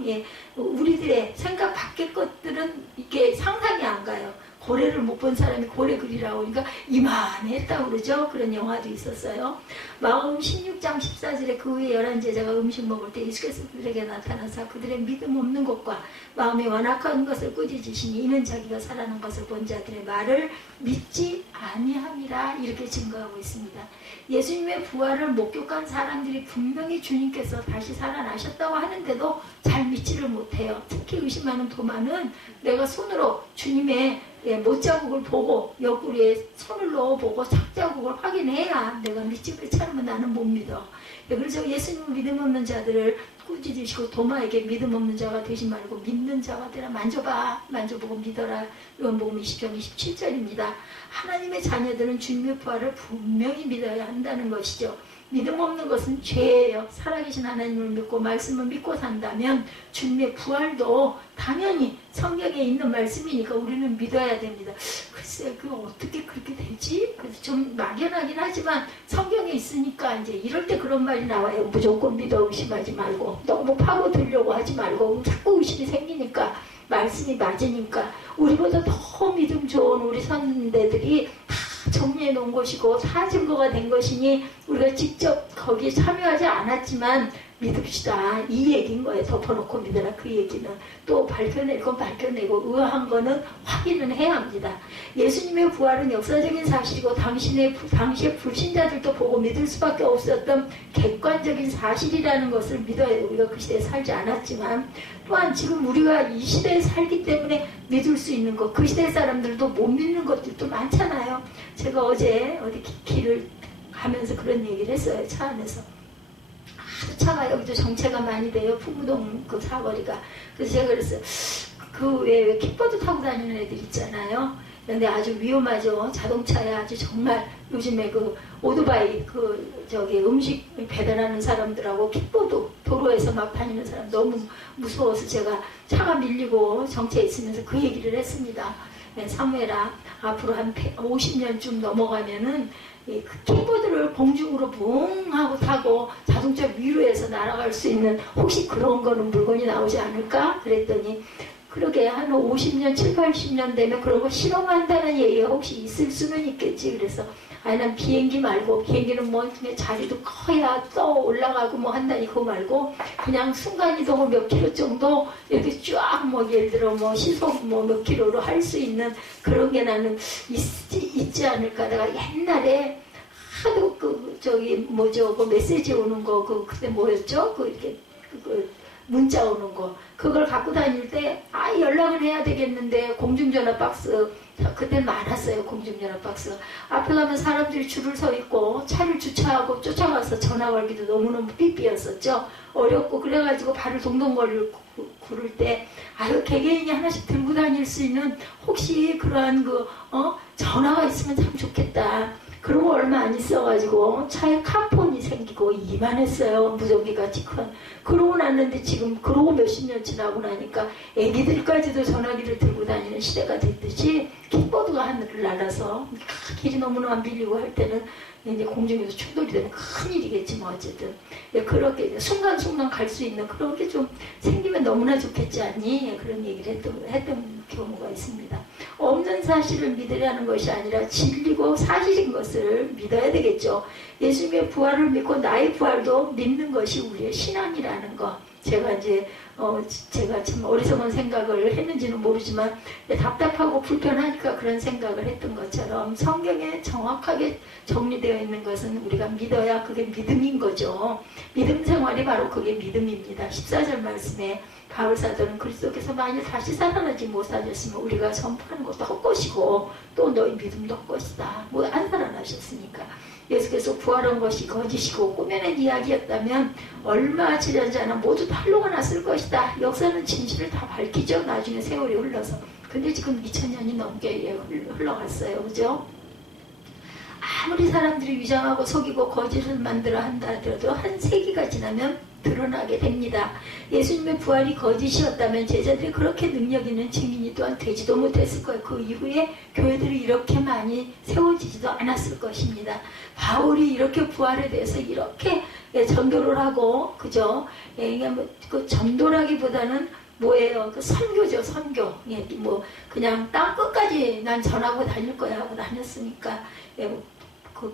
우리들의 생각 밖의 것들은 이게 상상이 안 가요. 고래를 못 본 사람이 고래 그리라고 하니까 이만했다고 그러죠. 그런 영화도 있었어요. 마가복음 16장 14절에 그 후에 11제자가 음식 먹을 때 예수께서 그들에게 나타나사 그들의 믿음 없는 것과 마음에 완악한 것을 꾸짖으시니 이는 자기가 살아난 것을 본 자들의 말을 믿지 아니함이라 이렇게 증거하고 있습니다. 예수님의 부활을 목격한 사람들이 분명히 주님께서 다시 살아나셨다고 하는데도 잘 믿지를 못해요. 특히 의심하는 도마는 내가 손으로 주님의 못자국을 보고 옆구리에 손을 넣어보고 착자국을 확인해야 내가 믿지 그렇지 않으면 나는 못 믿어. 그래서 예수님은 믿음 없는 자들을 꾸짖으시고 도마에게 믿음 없는 자가 되지 말고 믿는 자가 되라. 만져보고 믿어라. 요한복음 20장 27절입니다. 하나님의 자녀들은 주님의 부활을 분명히 믿어야 한다는 것이죠. 믿음 없는 것은 죄예요. 살아계신 하나님을 믿고 말씀을 믿고 산다면 주님의 부활도 당연히 성경에 있는 말씀이니까 우리는 믿어야 됩니다. 글쎄 그거 어떻게 그렇게 되지? 그래서 좀 막연하긴 하지만 성경에 있으니까 이제 이럴 때 그런 말이 나와요. 무조건 믿어 의심하지 말고 너무 파고들려고 하지 말고 자꾸 의심이 생기니까 말씀이 맞으니까 우리보다 더 믿음 좋은 우리 선대들이 다 정리해 놓은 것이고 다 증거가 된 것이니 우리가 직접 거기에 참여하지 않았지만 믿읍시다. 이 얘기인 거예요. 덮어놓고 믿으라 그 얘기는. 또 밝혀낼 건 밝혀내고 의아한 거는 확인은 해야 합니다. 예수님의 부활은 역사적인 사실이고 당시의 불신자들도 보고 믿을 수밖에 없었던 객관적인 사실이라는 것을 믿어야 돼요. 우리가 그 시대에 살지 않았지만 또한 지금 우리가 이 시대에 살기 때문에 믿을 수 있는 것, 그 시대 사람들도 못 믿는 것들도 많잖아요. 제가 어제 어디 길을 가면서 그런 얘기를 했어요. 차 안에서. 차가 여기도 정체가 많이 돼요. 풍무동 그 사거리가. 그래서 제가 그랬어요. 그 왜 킥보드 타고 다니는 애들 있잖아요. 근데 아주 위험하죠. 자동차에 아주 정말 요즘에 그 오토바이 저기 음식 배달하는 사람들하고 킥보드 도로에서 막 다니는 사람 너무 무서워서 제가 차가 밀리고 정체에 있으면서 그 얘기를 했습니다. 네, 사무엘아 앞으로 한 50년쯤 넘어가면은 그 킥보드를 공중으로 붕 하고 타고 자동차 위로에서 날아갈 수 있는 혹시 그런 거는 물건이 나오지 않을까? 그랬더니 그러게 한 50년, 7, 80년 되면 그런 거 실험한다는 얘기가 혹시 있을 수는 있겠지. 그래서 아니 난 비행기 말고 비행기는 뭐 자리도 커야 떠 올라가고 뭐 한다니 그거 말고 그냥 순간이동을 몇 킬로 정도 이렇게 쫙 뭐 예를 들어 뭐 시속 뭐 몇 킬로로 할 수 있는 그런 게 나는 있지 않을까. 내가 옛날에 하도 저기 뭐죠 그 메시지 오는 거 그때 뭐였죠 이렇게 문자 오는 거 그걸 갖고 다닐 때 연락을 해야 되겠는데 공중전화 박스 그때 많았어요. 공중전화 박스가 앞에 가면 사람들이 줄을 서 있고 차를 주차하고 쫓아가서 전화 걸기도 너무너무 삐삐였었죠. 어렵고 그래가지고 발을 동동거릴 구를 때 개개인이 하나씩 들고 다닐 수 있는 혹시 그러한 전화가 있으면 참 좋겠다. 그러고 얼마 안 있어가지고 차에 카폰이 생기고 이만했어요. 무전기같이 큰. 그러고 났는데 지금 그러고 몇십 년 지나고 나니까 애기들까지도 전화기를 들고 다니는 시대가 됐듯이 킥보드가 하늘을 날아서 길이 너무나 안 빌리고 할 때는 이제 공중에서 충돌이 되면 큰일이겠지 뭐 어쨌든. 그렇게 순간순간 갈 수 있는 그런 게 좀 생기면 너무나 좋겠지 않니? 그런 얘기를 했던 경우가 있습니다. 없는 사실을 믿으려는 것이 아니라 진리고 사실인 것을 믿어야 되겠죠. 예수님의 부활을 믿고 나의 부활도 믿는 것이 우리의 신앙이라는 거. 제가 참 어리석은 생각을 했는지는 모르지만 답답하고 불편하니까 그런 생각을 했던 것처럼 성경에 정확하게 정리되어 있는 것은 우리가 믿어야 그게 믿음인 거죠. 믿음 생활이 바로 그게 믿음입니다. 14절 말씀에 바울사도는 그리스도께서 만일 다시 살아나지 못하셨으면 우리가 선포하는 것도 헛것이고 또 너희 믿음도 헛것이다. 뭐 안 살아나셨으니까. 예수께서 부활한 것이 거짓이고 꾸며낸 이야기였다면 얼마 지나지 않아 모두 탄로가 났을 것이다. 역사는 진실을 다 밝히죠. 나중에 세월이 흘러서. 근데 지금 2000년이 넘게 흘러갔어요. 그죠? 아무리 사람들이 위장하고 속이고 거짓을 만들어 한다 하더라도 한 세기가 지나면 드러나게 됩니다. 예수님의 부활이 거짓이었다면 제자들이 그렇게 능력 있는 증인이 또한 되지도 못했을 거예요. 그 이후에 교회들이 이렇게 많이 세워지지도 않았을 것입니다. 바울이 이렇게 부활에 대해서 이렇게 전도를 하고 그죠? 그 전도라기보다는 뭐예요? 그 선교죠, 선교. 뭐 그냥 땅 끝까지 난 전하고 다닐 거야 하고 다녔으니까.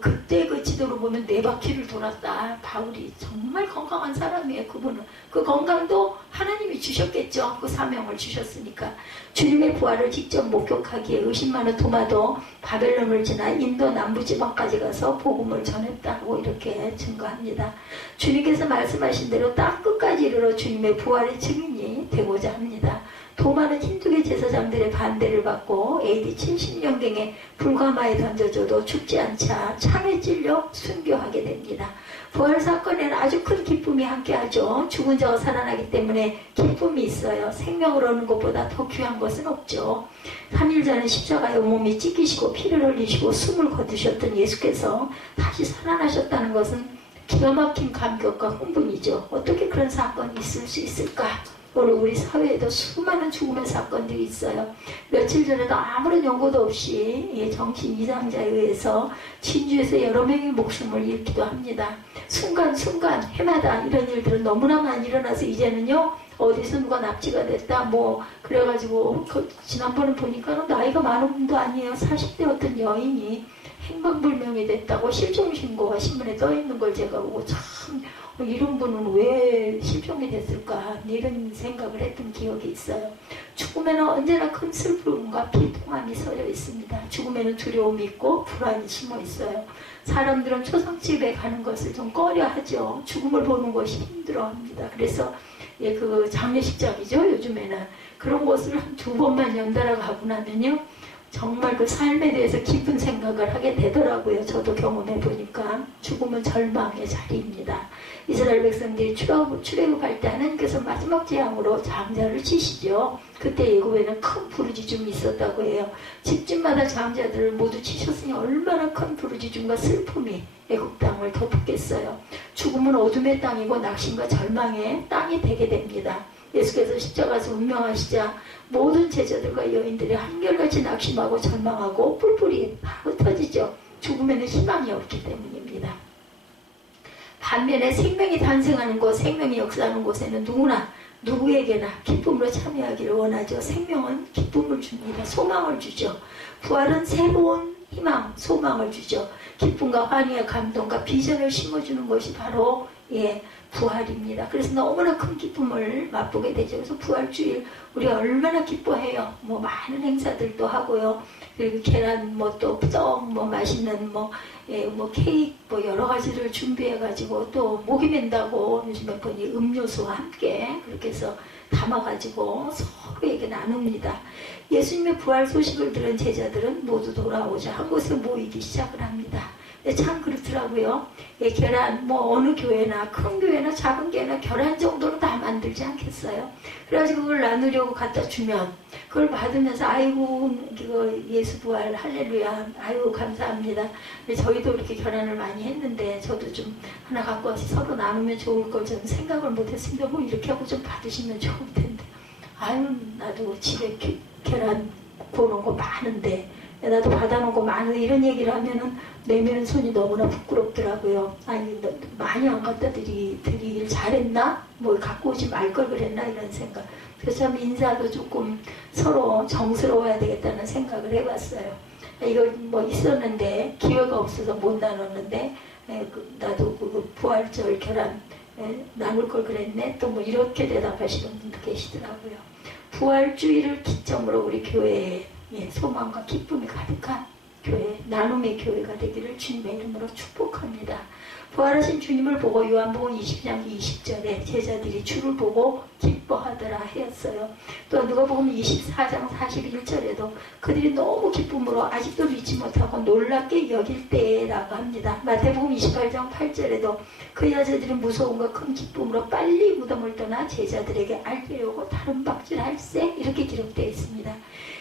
그때 그 지도를 보면 4바퀴를 돌았다. 바울이 정말 건강한 사람이에요. 그분은. 그 건강도 하나님이 주셨겠죠. 그 사명을 주셨으니까. 주님의 부활을 직접 목격하기에 의심 많은 도마도 바벨론을 지나 인도 남부지방까지 가서 복음을 전했다고 이렇게 증거합니다. 주님께서 말씀하신 대로 땅 끝까지 이르러 주님의 부활의 증인이 되고자 합니다. 도마는 힌두교 제사장들의 반대를 받고 AD 70년경에 불가마에 던져줘도 죽지 않자 창에 찔려 순교하게 됩니다. 부활 사건에는 아주 큰 기쁨이 함께하죠. 죽은 자가 살아나기 때문에 기쁨이 있어요. 생명을 얻는 것보다 더 귀한 것은 없죠. 3일 전에 십자가에 몸이 찢기시고 피를 흘리시고 숨을 거두셨던 예수께서 다시 살아나셨다는 것은 기가 막힌 감격과 흥분이죠. 어떻게 그런 사건이 있을 수 있을까? 오늘 우리 사회에도 수많은 죽음의 사건들이 있어요. 며칠 전에도 아무런 연고도 없이 정신 이상자에 의해서 진주에서 여러 명의 목숨을 잃기도 합니다. 순간순간 해마다 이런 일들은 너무나 많이 일어나서 이제는요, 어디서 누가 납치가 됐다 뭐 그래가지고 지난번에 보니까 나이가 많은 분도 아니에요. 40대 어떤 여인이 행방불명이 됐다고 실종신고가 신문에 떠있는 걸 제가 보고 참 이런 분은 왜 실종이 됐을까 이런 생각을 했던 기억이 있어요. 죽음에는 언제나 큰 슬픔과 비통함이 서려 있습니다. 죽음에는 두려움이 있고 불안이 심어 있어요. 사람들은 초상집에 가는 것을 좀 꺼려하죠. 죽음을 보는 것이 힘들어합니다. 그래서 그 장례식장이죠. 요즘에는 그런 곳을 한 2번만 연달아 가고 나면요, 정말 그 삶에 대해서 깊은 생각을 하게 되더라고요. 저도 경험해 보니까 죽음은 절망의 자리입니다. 이스라엘 백성들이 출애굽할 때 하나님께서 마지막 재앙으로 장자를 치시죠. 그때 애굽에는 큰 부르짖음이 있었다고 해요. 집집마다 장자들을 모두 치셨으니 얼마나 큰 부르짖음과 슬픔이 애굽 땅을 덮었겠어요. 죽음은 어둠의 땅이고 낙심과 절망의 땅이 되게 됩니다. 예수께서 십자가에서 운명하시자 모든 제자들과 여인들이 한결같이 낙심하고 절망하고 뿔뿔이 흩어지죠. 죽음에는 희망이 없기 때문입니다. 반면에 생명이 탄생하는 곳, 생명이 역사하는 곳에는 누구에게나 기쁨으로 참여하기를 원하죠. 생명은 기쁨을 줍니다. 소망을 주죠. 부활은 새로운 희망, 소망을 주죠. 기쁨과 환희와 감동과 비전을 심어주는 것이 바로 부활입니다. 그래서 너무나 큰 기쁨을 맛보게 되죠. 그래서 부활주일 우리 얼마나 기뻐해요. 뭐 많은 행사들도 하고요. 그리고 계란 또 떡 맛있는 케이크 여러 가지를 준비해 가지고 또 목이 맨다고 요즘에 보니 음료수와 함께 그렇게 해서 담아 가지고 서로에게 나눕니다. 예수님의 부활 소식을 들은 제자들은 모두 돌아오자 한 곳에 모이기 시작을 합니다. 참 그렇더라고요. 계란 어느 교회나 큰 교회나 작은 교회나 계란 정도는 다 만들지 않겠어요. 그래가지고 그걸 나누려고 갖다 주면 그걸 받으면서 아이고 이거 예수 부활 할렐루야 아이고 감사합니다. 저희도 이렇게 계란을 많이 했는데 저도 좀 하나 갖고 와서 서로 나누면 좋을 걸 좀 생각을 못했습니다. 이렇게 하고 좀 받으시면 좋을 텐데 아유 나도 집에 계란 구워놓은 거 많은데 나도 받아놓은 거 많은데 이런 얘기를 하면은 내미는 손이 너무나 부끄럽더라고요. 아니 많이 안 갖다 드리길 잘했나? 갖고 오지 말 걸 그랬나? 이런 생각. 그래서 참 인사도 조금 서로 정스러워야 되겠다는 생각을 해봤어요. 이거 있었는데 기회가 없어서 못 나눴는데 나도 그 부활절 계란 나눌 걸 그랬네. 또 이렇게 대답하시는 분도 계시더라고요. 부활주의를 기점으로 우리 교회에 소망과 기쁨이 가득한 교회, 나눔의 교회가 되기를 주님의 이름으로 축복합니다. 부활하신 주님을 보고 요한복음 20장 20절에 제자들이 주를 보고 기뻐하더라 하였어요. 또 누가복음 24장 41절에도 그들이 너무 기쁨으로 아직도 믿지 못하고 놀랍게 여길 때라고 합니다. 마태복음 28장 8절에도 그 여자들이 무서움과 큰 기쁨으로 빨리 무덤을 떠나 제자들에게 알리려고 다른 박질할세 이렇게 기록되어 있습니다.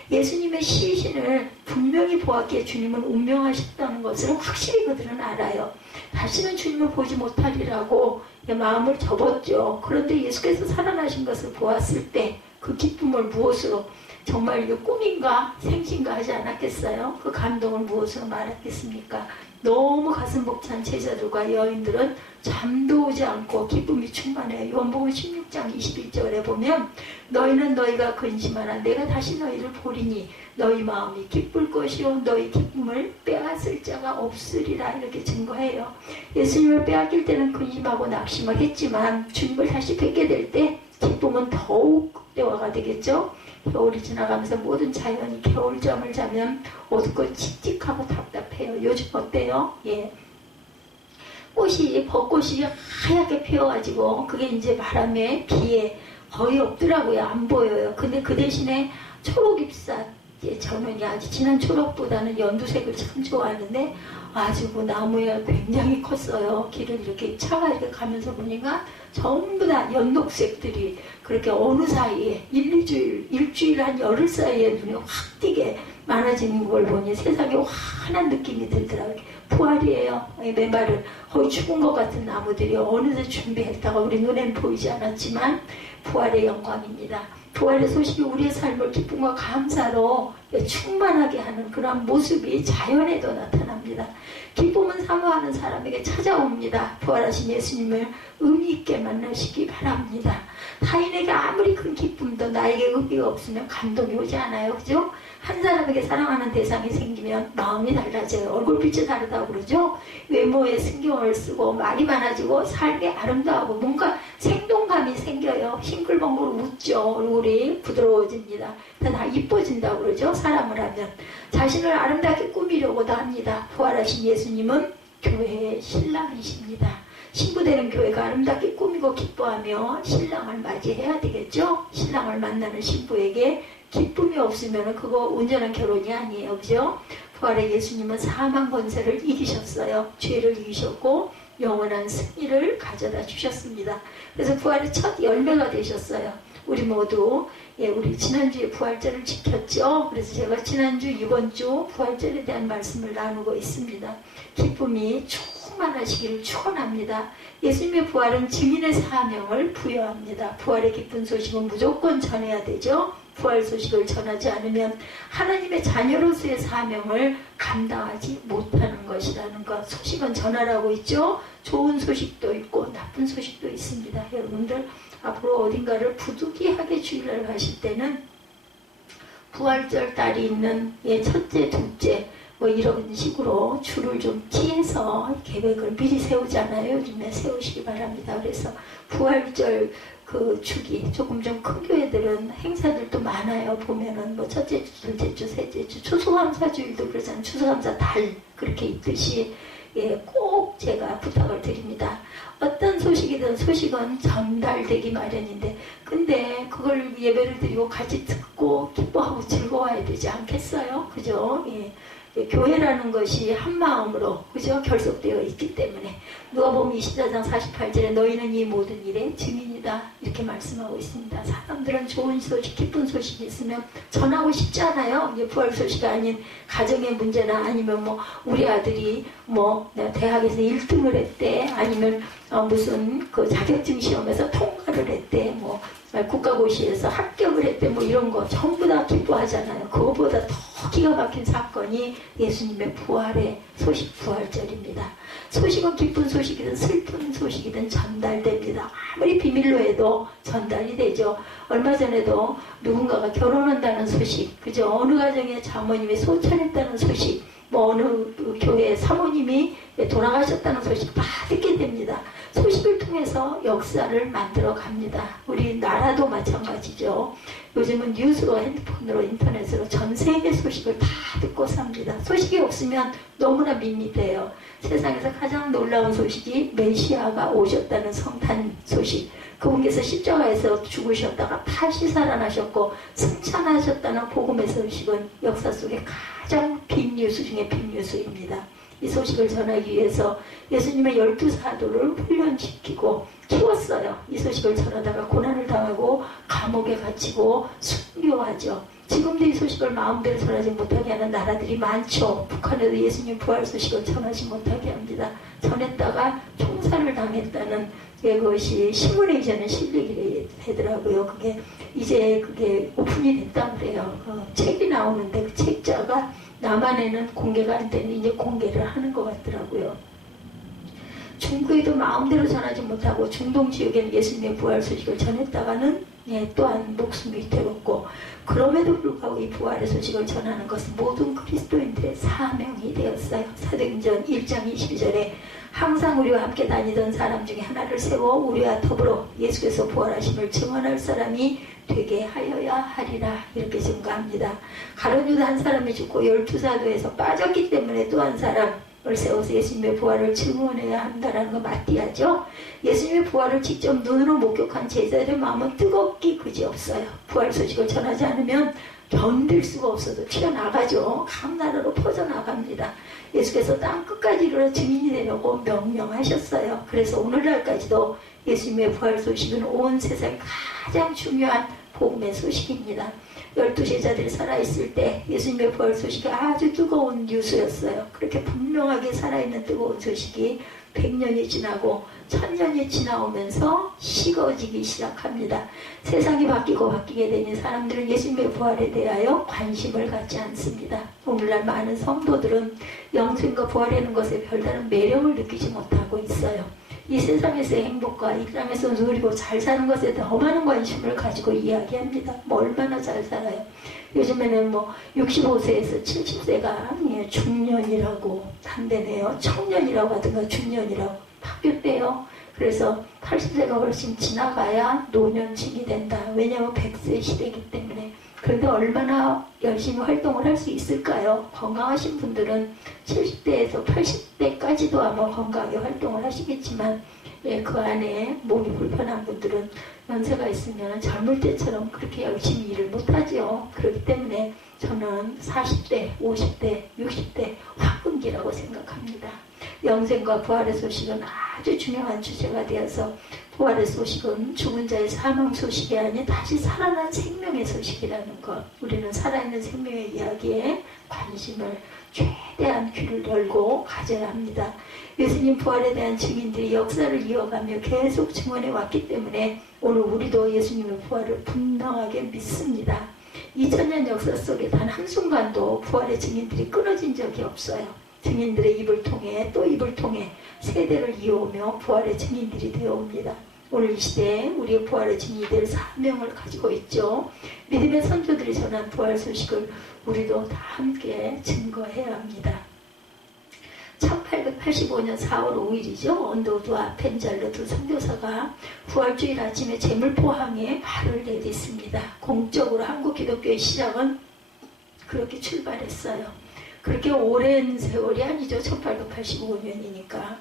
예수님의 시신을 분명히 보았기에 주님은 운명하셨다는 것을 확실히 그들은 알아요. 다시는 주님을 보지 못하리라고 마음을 접었죠. 그런데 예수께서 살아나신 것을 보았을 때 그 기쁨을 무엇으로 정말 이게 꿈인가 생신가 하지 않았겠어요? 그 감동을 무엇으로 말했겠습니까? 너무 가슴 벅찬 제자들과 여인들은 잠도 오지 않고 기쁨이 충만해요. 요한복음 16장 21절에 보면 너희는 너희가 근심하라 내가 다시 너희를 보리니 너희 마음이 기쁠 것이요 너희 기쁨을 빼앗을 자가 없으리라 이렇게 증거해요. 예수님을 빼앗길 때는 근심하고 낙심을 했지만 주님을 다시 뵙게 될 때 기쁨은 더욱 극대화가 되겠죠. 겨울이 지나가면서 모든 자연이 겨울잠을 자면 어둡고 칙칙하고 답답해요. 요즘 어때요? 벚꽃이 하얗게 피어가지고 그게 이제 바람에 비에 거의 없더라고요. 안 보여요. 근데 그 대신에 초록잎사 저는 아주 진한 초록보다는 연두색을 참 좋아하는데 아주 그 나무에 굉장히 컸어요. 길을 이렇게 차가 이렇게 가면서 보니까 전부 다 연녹색들이 그렇게 어느 사이에 일주일 한 열흘 사이에 눈에 확 띄게 많아지는 걸 보니 세상에 환한 느낌이 들더라고요. 부활이에요. 맨발을 거의 죽은 것 같은 나무들이 어느새 준비했다가 우리 눈에는 보이지 않았지만 부활의 영광입니다. 부활의 소식이 우리의 삶을 기쁨과 감사로 충만하게 하는 그런 모습이 자연에도 나타납니다. 기쁨은 사모하는 사람에게 찾아옵니다. 부활하신 예수님을 의미 있게 만나시기 바랍니다. 타인에게 아무리 큰 기쁨도 나에게 의미가 없으면 감동이 오지 않아요. 그죠? 한 사람에게 사랑하는 대상이 생기면 마음이 달라져요. 얼굴빛이 다르다고 그러죠? 외모에 신경을 쓰고 말이 많아지고 삶이 아름다우고 뭔가 생동감이 생겨요. 싱글벙글 웃죠. 얼굴이 부드러워집니다. 다 이뻐진다고 그러죠? 사람을 하면. 자신을 아름답게 꾸미려고도 합니다. 부활하신 예수님은 교회의 신랑이십니다. 신부되는 교회가 아름답게 꾸미고 기뻐하며 신랑을 맞이해야 되겠죠? 신랑을 만나는 신부에게 기쁨이 없으면 그거 온전한 결혼이 아니에요. 그죠? 부활의 예수님은 사망 권세를 이기셨어요. 죄를 이기셨고 영원한 승리를 가져다 주셨습니다. 그래서 부활의 첫 열매가 되셨어요. 우리 모두 우리 지난주에 부활절을 지켰죠. 그래서 제가 지난주 이번 주 부활절에 대한 말씀을 나누고 있습니다. 기쁨이 충만하시기를 축원합니다. 예수님의 부활은 증인의 사명을 부여합니다. 부활의 기쁜 소식은 무조건 전해야 되죠. 부활 소식을 전하지 않으면 하나님의 자녀로서의 사명을 감당하지 못하는 것이라는 것. 소식은 전하라고 있죠. 좋은 소식도 있고 나쁜 소식도 있습니다. 여러분들 앞으로 어딘가를 부득이하게 주일날 가실 때는 부활절 딸이 있는 첫째, 둘째 뭐 이런 식으로 줄을 좀 피해서 계획을 미리 세우잖아요. 요즘에 세우시기 바랍니다. 그래서 부활절 그 주기 조금 좀 큰 교회들은 행사들도 많아요. 보면은 뭐 첫째 주, 둘째 주, 셋째 주, 추수감사주일도 그러잖아요. 추수감사 달 그렇게 있듯이 꼭 제가 부탁을 드립니다. 어떤 소식이든 소식은 전달되기 마련인데 근데 그걸 예배를 드리고 같이 듣고 기뻐하고 즐거워야 되지 않겠어요? 그죠? 교회라는 것이 한 마음으로 그죠? 결속되어 있기 때문에 누가복음 24장 48절에 너희는 이 모든 일의 증인이다 이렇게 말씀하고 있습니다. 사람들은 좋은 소식, 기쁜 소식이 있으면 전하고 싶지 않아요. 부활 소식이 아닌 가정의 문제나 아니면 뭐 우리 아들이 뭐 대학에서 1등을 했대 아니면 무슨 그 자격증 시험에서 통과를 했대 뭐 국가고시에서 합격을 했대 뭐 이런 거 전부 다 기뻐하잖아요. 그거보다 더 기가 막힌 사건이 예수님의 부활의 소식 부활절입니다. 소식은 기쁜 소식이든 슬픈 소식이든 전달됩니다. 아무리 비밀로 해도 전달이 되죠. 얼마 전에도 누군가가 결혼한다는 소식 그죠? 어느 가정에 장모님이 소천했다는 소식 뭐 어느 교회 사모님이 돌아가셨다는 소식 다 듣게 됩니다. 소식을 통해서 역사를 만들어 갑니다. 우리 나라도 마찬가지죠. 요즘은 뉴스로 핸드폰으로 인터넷으로 전 세계 소식을 다 듣고 삽니다. 소식이 없으면 너무나 밋밋해요. 세상에서 가장 놀라운 소식이 메시아가 오셨다는 성탄 소식. 그분께서 십자가에서 죽으셨다가 다시 살아나셨고 승천하셨다는 복음의 소식은 역사 속에 가장 빅뉴스 중에 빅뉴스입니다. 이 소식을 전하기 위해서 예수님의 12사도를 훈련시키고 키웠어요. 이 소식을 전하다가 고난을 당하고 감옥에 갇히고 순교하죠. 지금도 이 소식을 마음대로 전하지 못하게 하는 나라들이 많죠. 북한에도 예수님 부활 소식을 전하지 못하게 합니다. 전했다가 총살을 당했다는 그것이 신문에 이제는 실리게 되더라고요. 그게 이제 그게 오픈이 됐다고 그래요. 책이 나오는데 그 책자가 남한에는 공개가 안 되는 이제 공개를 하는 것 같더라고요. 중국에도 마음대로 전하지 못하고 중동 지역에는 예수님의 부활 소식을 전했다가는 또한 목숨이 되었고 그럼에도 불구하고 이 부활의 소식을 전하는 것은 모든 그리스도인들의 사명이 되었어요. 사도행전 1장 22절에 항상 우리와 함께 다니던 사람 중에 하나를 세워 우리와 더불어 예수께서 부활하심을 증언할 사람이 되게 하여야 하리라 이렇게 증거합니다. 가룟 유다 한 사람이 죽고 12사도에서 빠졌기 때문에 또 한 사람을 세워서 예수님의 부활을 증언해야 한다는 거 맞디하죠. 예수님의 부활을 직접 눈으로 목격한 제자들의 마음은 뜨겁기 그지없어요. 부활 소식을 전하지 않으면 견딜 수가 없어도 튀어나가죠. 각 나라로 퍼져나갑니다. 예수께서 땅 끝까지 이르러 증인이 되려고 명령하셨어요. 그래서 오늘날까지도 예수님의 부활 소식은 온 세상에 가장 중요한 복음의 소식입니다. 12제자들이 살아있을 때 예수님의 부활 소식이 아주 뜨거운 뉴스였어요. 그렇게 분명하게 살아있는 뜨거운 소식이 100년이 지나고 1000년이 지나오면서 식어지기 시작합니다. 세상이 바뀌게 되니 사람들은 예수님의 부활에 대하여 관심을 갖지 않습니다. 오늘날 많은 성도들은 영생과 부활이라는 것에 별다른 매력을 느끼지 못하고 있어요. 이 세상에서의 행복과 이 땅에서 누리고 잘 사는 것에 더 많은 관심을 가지고 이야기합니다. 얼마나 잘 살아요. 요즘에는 65세에서 70세가 중년이라고 한대네요. 청년이라고 하든가 중년이라고 바뀌었대요. 그래서 80세가 훨씬 지나가야 노년층이 된다. 왜냐하면 100세 시대이기 때문에. 그런데 얼마나 열심히 활동을 할 수 있을까요? 건강하신 분들은 70대에서 80대까지도 아마 건강하게 활동을 하시겠지만 그 안에 몸이 불편한 분들은 연세가 있으면 젊을 때처럼 그렇게 열심히 일을 못하죠. 그렇기 때문에 저는 40대, 50대, 60대 황금기라고 생각합니다. 영생과 부활의 소식은 아주 중요한 주제가 되어서 부활의 소식은 죽은 자의 사망 소식이 아닌 다시 살아난 생명의 소식이라는 것. 우리는 살아있는 생명의 이야기에 관심을 최대한 귀를 열고 가져야 합니다. 예수님 부활에 대한 증인들이 역사를 이어가며 계속 증언해 왔기 때문에 오늘 우리도 예수님의 부활을 분명하게 믿습니다. 2000년 역사 속에 단 한순간도 부활의 증인들이 끊어진 적이 없어요. 증인들의 입을 통해 또 입을 통해 세대를 이어오며 부활의 증인들이 되어옵니다. 오늘 이 시대에 우리의 부활의 증인이 될 사명을 가지고 있죠. 믿음의 선조들이 전한 부활 소식을 우리도 다 함께 증거해야 합니다. 1885년 4월 5일이죠. 언더우드와 펜잘러 두 선교사가 부활주일 아침에 제물포항에 발을 내딛습니다. 공적으로 한국 기독교의 시작은 그렇게 출발했어요. 그렇게 오랜 세월이 아니죠. 1885년이니까.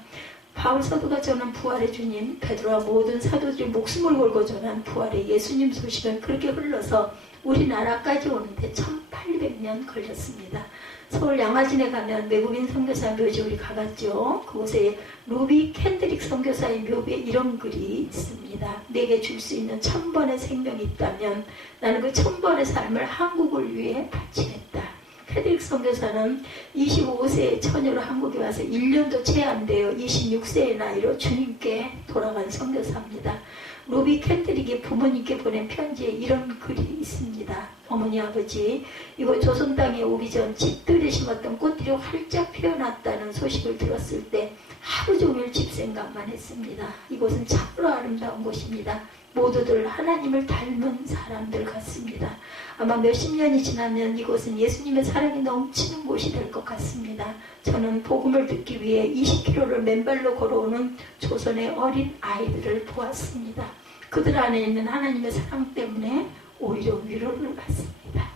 바울 사도가 전한 부활의 주님, 베드로와 모든 사도들이 목숨을 걸고 전한 부활의 예수님 소식은 그렇게 흘러서 우리나라까지 오는데 1800년 걸렸습니다. 서울 양화진에 가면 외국인 선교사 묘지 우리 가봤죠. 그곳에 루비 캔드릭 선교사의 묘비에 이런 글이 있습니다. 내게 줄 수 있는 1000번의 생명이 있다면 나는 그 1000번의 삶을 한국을 위해 바치겠다. 캔드릭 선교사는 25세의 처녀로 한국에 와서 1년도 채 안 돼요. 26세의 나이로 주님께 돌아간 선교사입니다. 루비 캔드릭이 부모님께 보낸 편지에 이런 글이 있습니다. 어머니 아버지, 이곳 조선 땅에 오기 전 집들이 심었던 꽃들이 활짝 피어났다는 소식을 들었을 때 하루 종일 집 생각만 했습니다. 이곳은 참으로 아름다운 곳입니다. 모두들 하나님을 닮은 사람들 같습니다. 아마 몇십 년이 지나면 이곳은 예수님의 사랑이 넘치는 곳이 될 것 같습니다. 저는 복음을 듣기 위해 20km를 맨발로 걸어오는 조선의 어린 아이들을 보았습니다. 그들 안에 있는 하나님의 사랑 때문에 오히려 위로를 받습니다.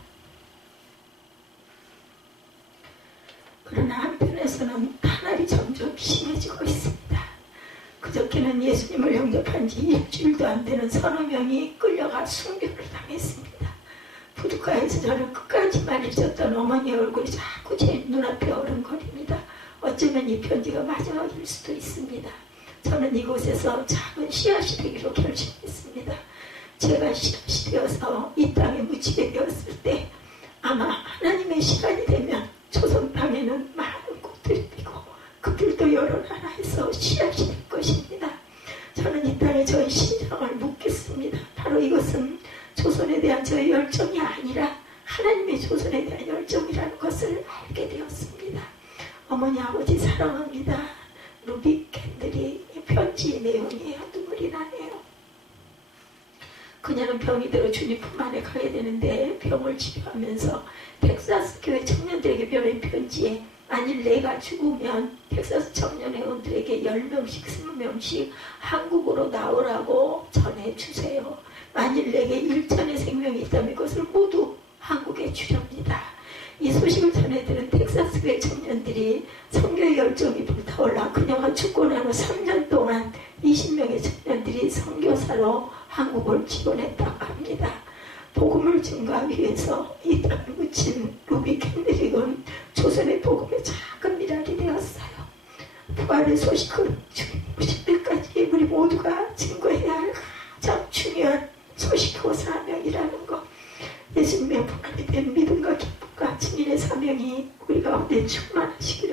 그러나 한편에서는 탄압이 점점 심해지고 있습니다. 그저께는 예수님을 영접한 지 일주일도 안 되는 서너 명이 끌려가 순교를 당했습니다. 부둣가에서 저를 끝까지만 잊었던 어머니의 얼굴이 자꾸 제 눈앞에 어른거립니다. 어쩌면 이 편지가 마지막일 수도 있습니다. 저는 이곳에서 작은 씨앗이 되기로 결심했습니다. 제가 씨앗이 되어서 이 땅에 묻히게 되었을 때 아마 하나님의 시간이 되면 조선 땅에는 많은 꽃들이 피고 그들도 여러 나라에서 씨앗이 될 것입니다. 저는 이 땅에 저의 심장을 묻겠습니다. 바로 이것은 조선에 대한 저의 열정이 아니라 하나님의 조선에 대한 열정이라는 것을 알게 되었습니다. 어머니 아버지 사랑합니다. 루비 캔들이 편지의 내용이에요. 눈물이 나네요. 그녀는 병이 들어 주님 품 안에 가게 되는데 병을 치료하면서 텍사스 교회 청년들에게 보낸 편지에 만일 내가 죽으면 텍사스 청년회원들에게 10명씩 20명씩 한국으로 나오라고 전해주세요. 만일 내게 일천의 생명이 있다면 그것을 모두 한국에 주렵니다. 이 소식을 전해들은 텍사스 교회 청년들이 선교의 열정이 불타올라 그녀가 죽고 난 후 3년 동안 20명의 청년들이 선교사로 한국을 지원했다고 합니다. 복음을 증거하기 위해서 이 땅을 묻힌 루비 캔드릭은 조선의 복음의 작은 미랄이 되었어요. 부활의 소식은 주님 오실 때까지 우리 모두가 증거해야 할 가장 중요한 소식이고 또 사명이라는 거, 예수님의 부활에 대한 믿음과 기쁨과 증인의 사명이 우리 가운데 충만하시길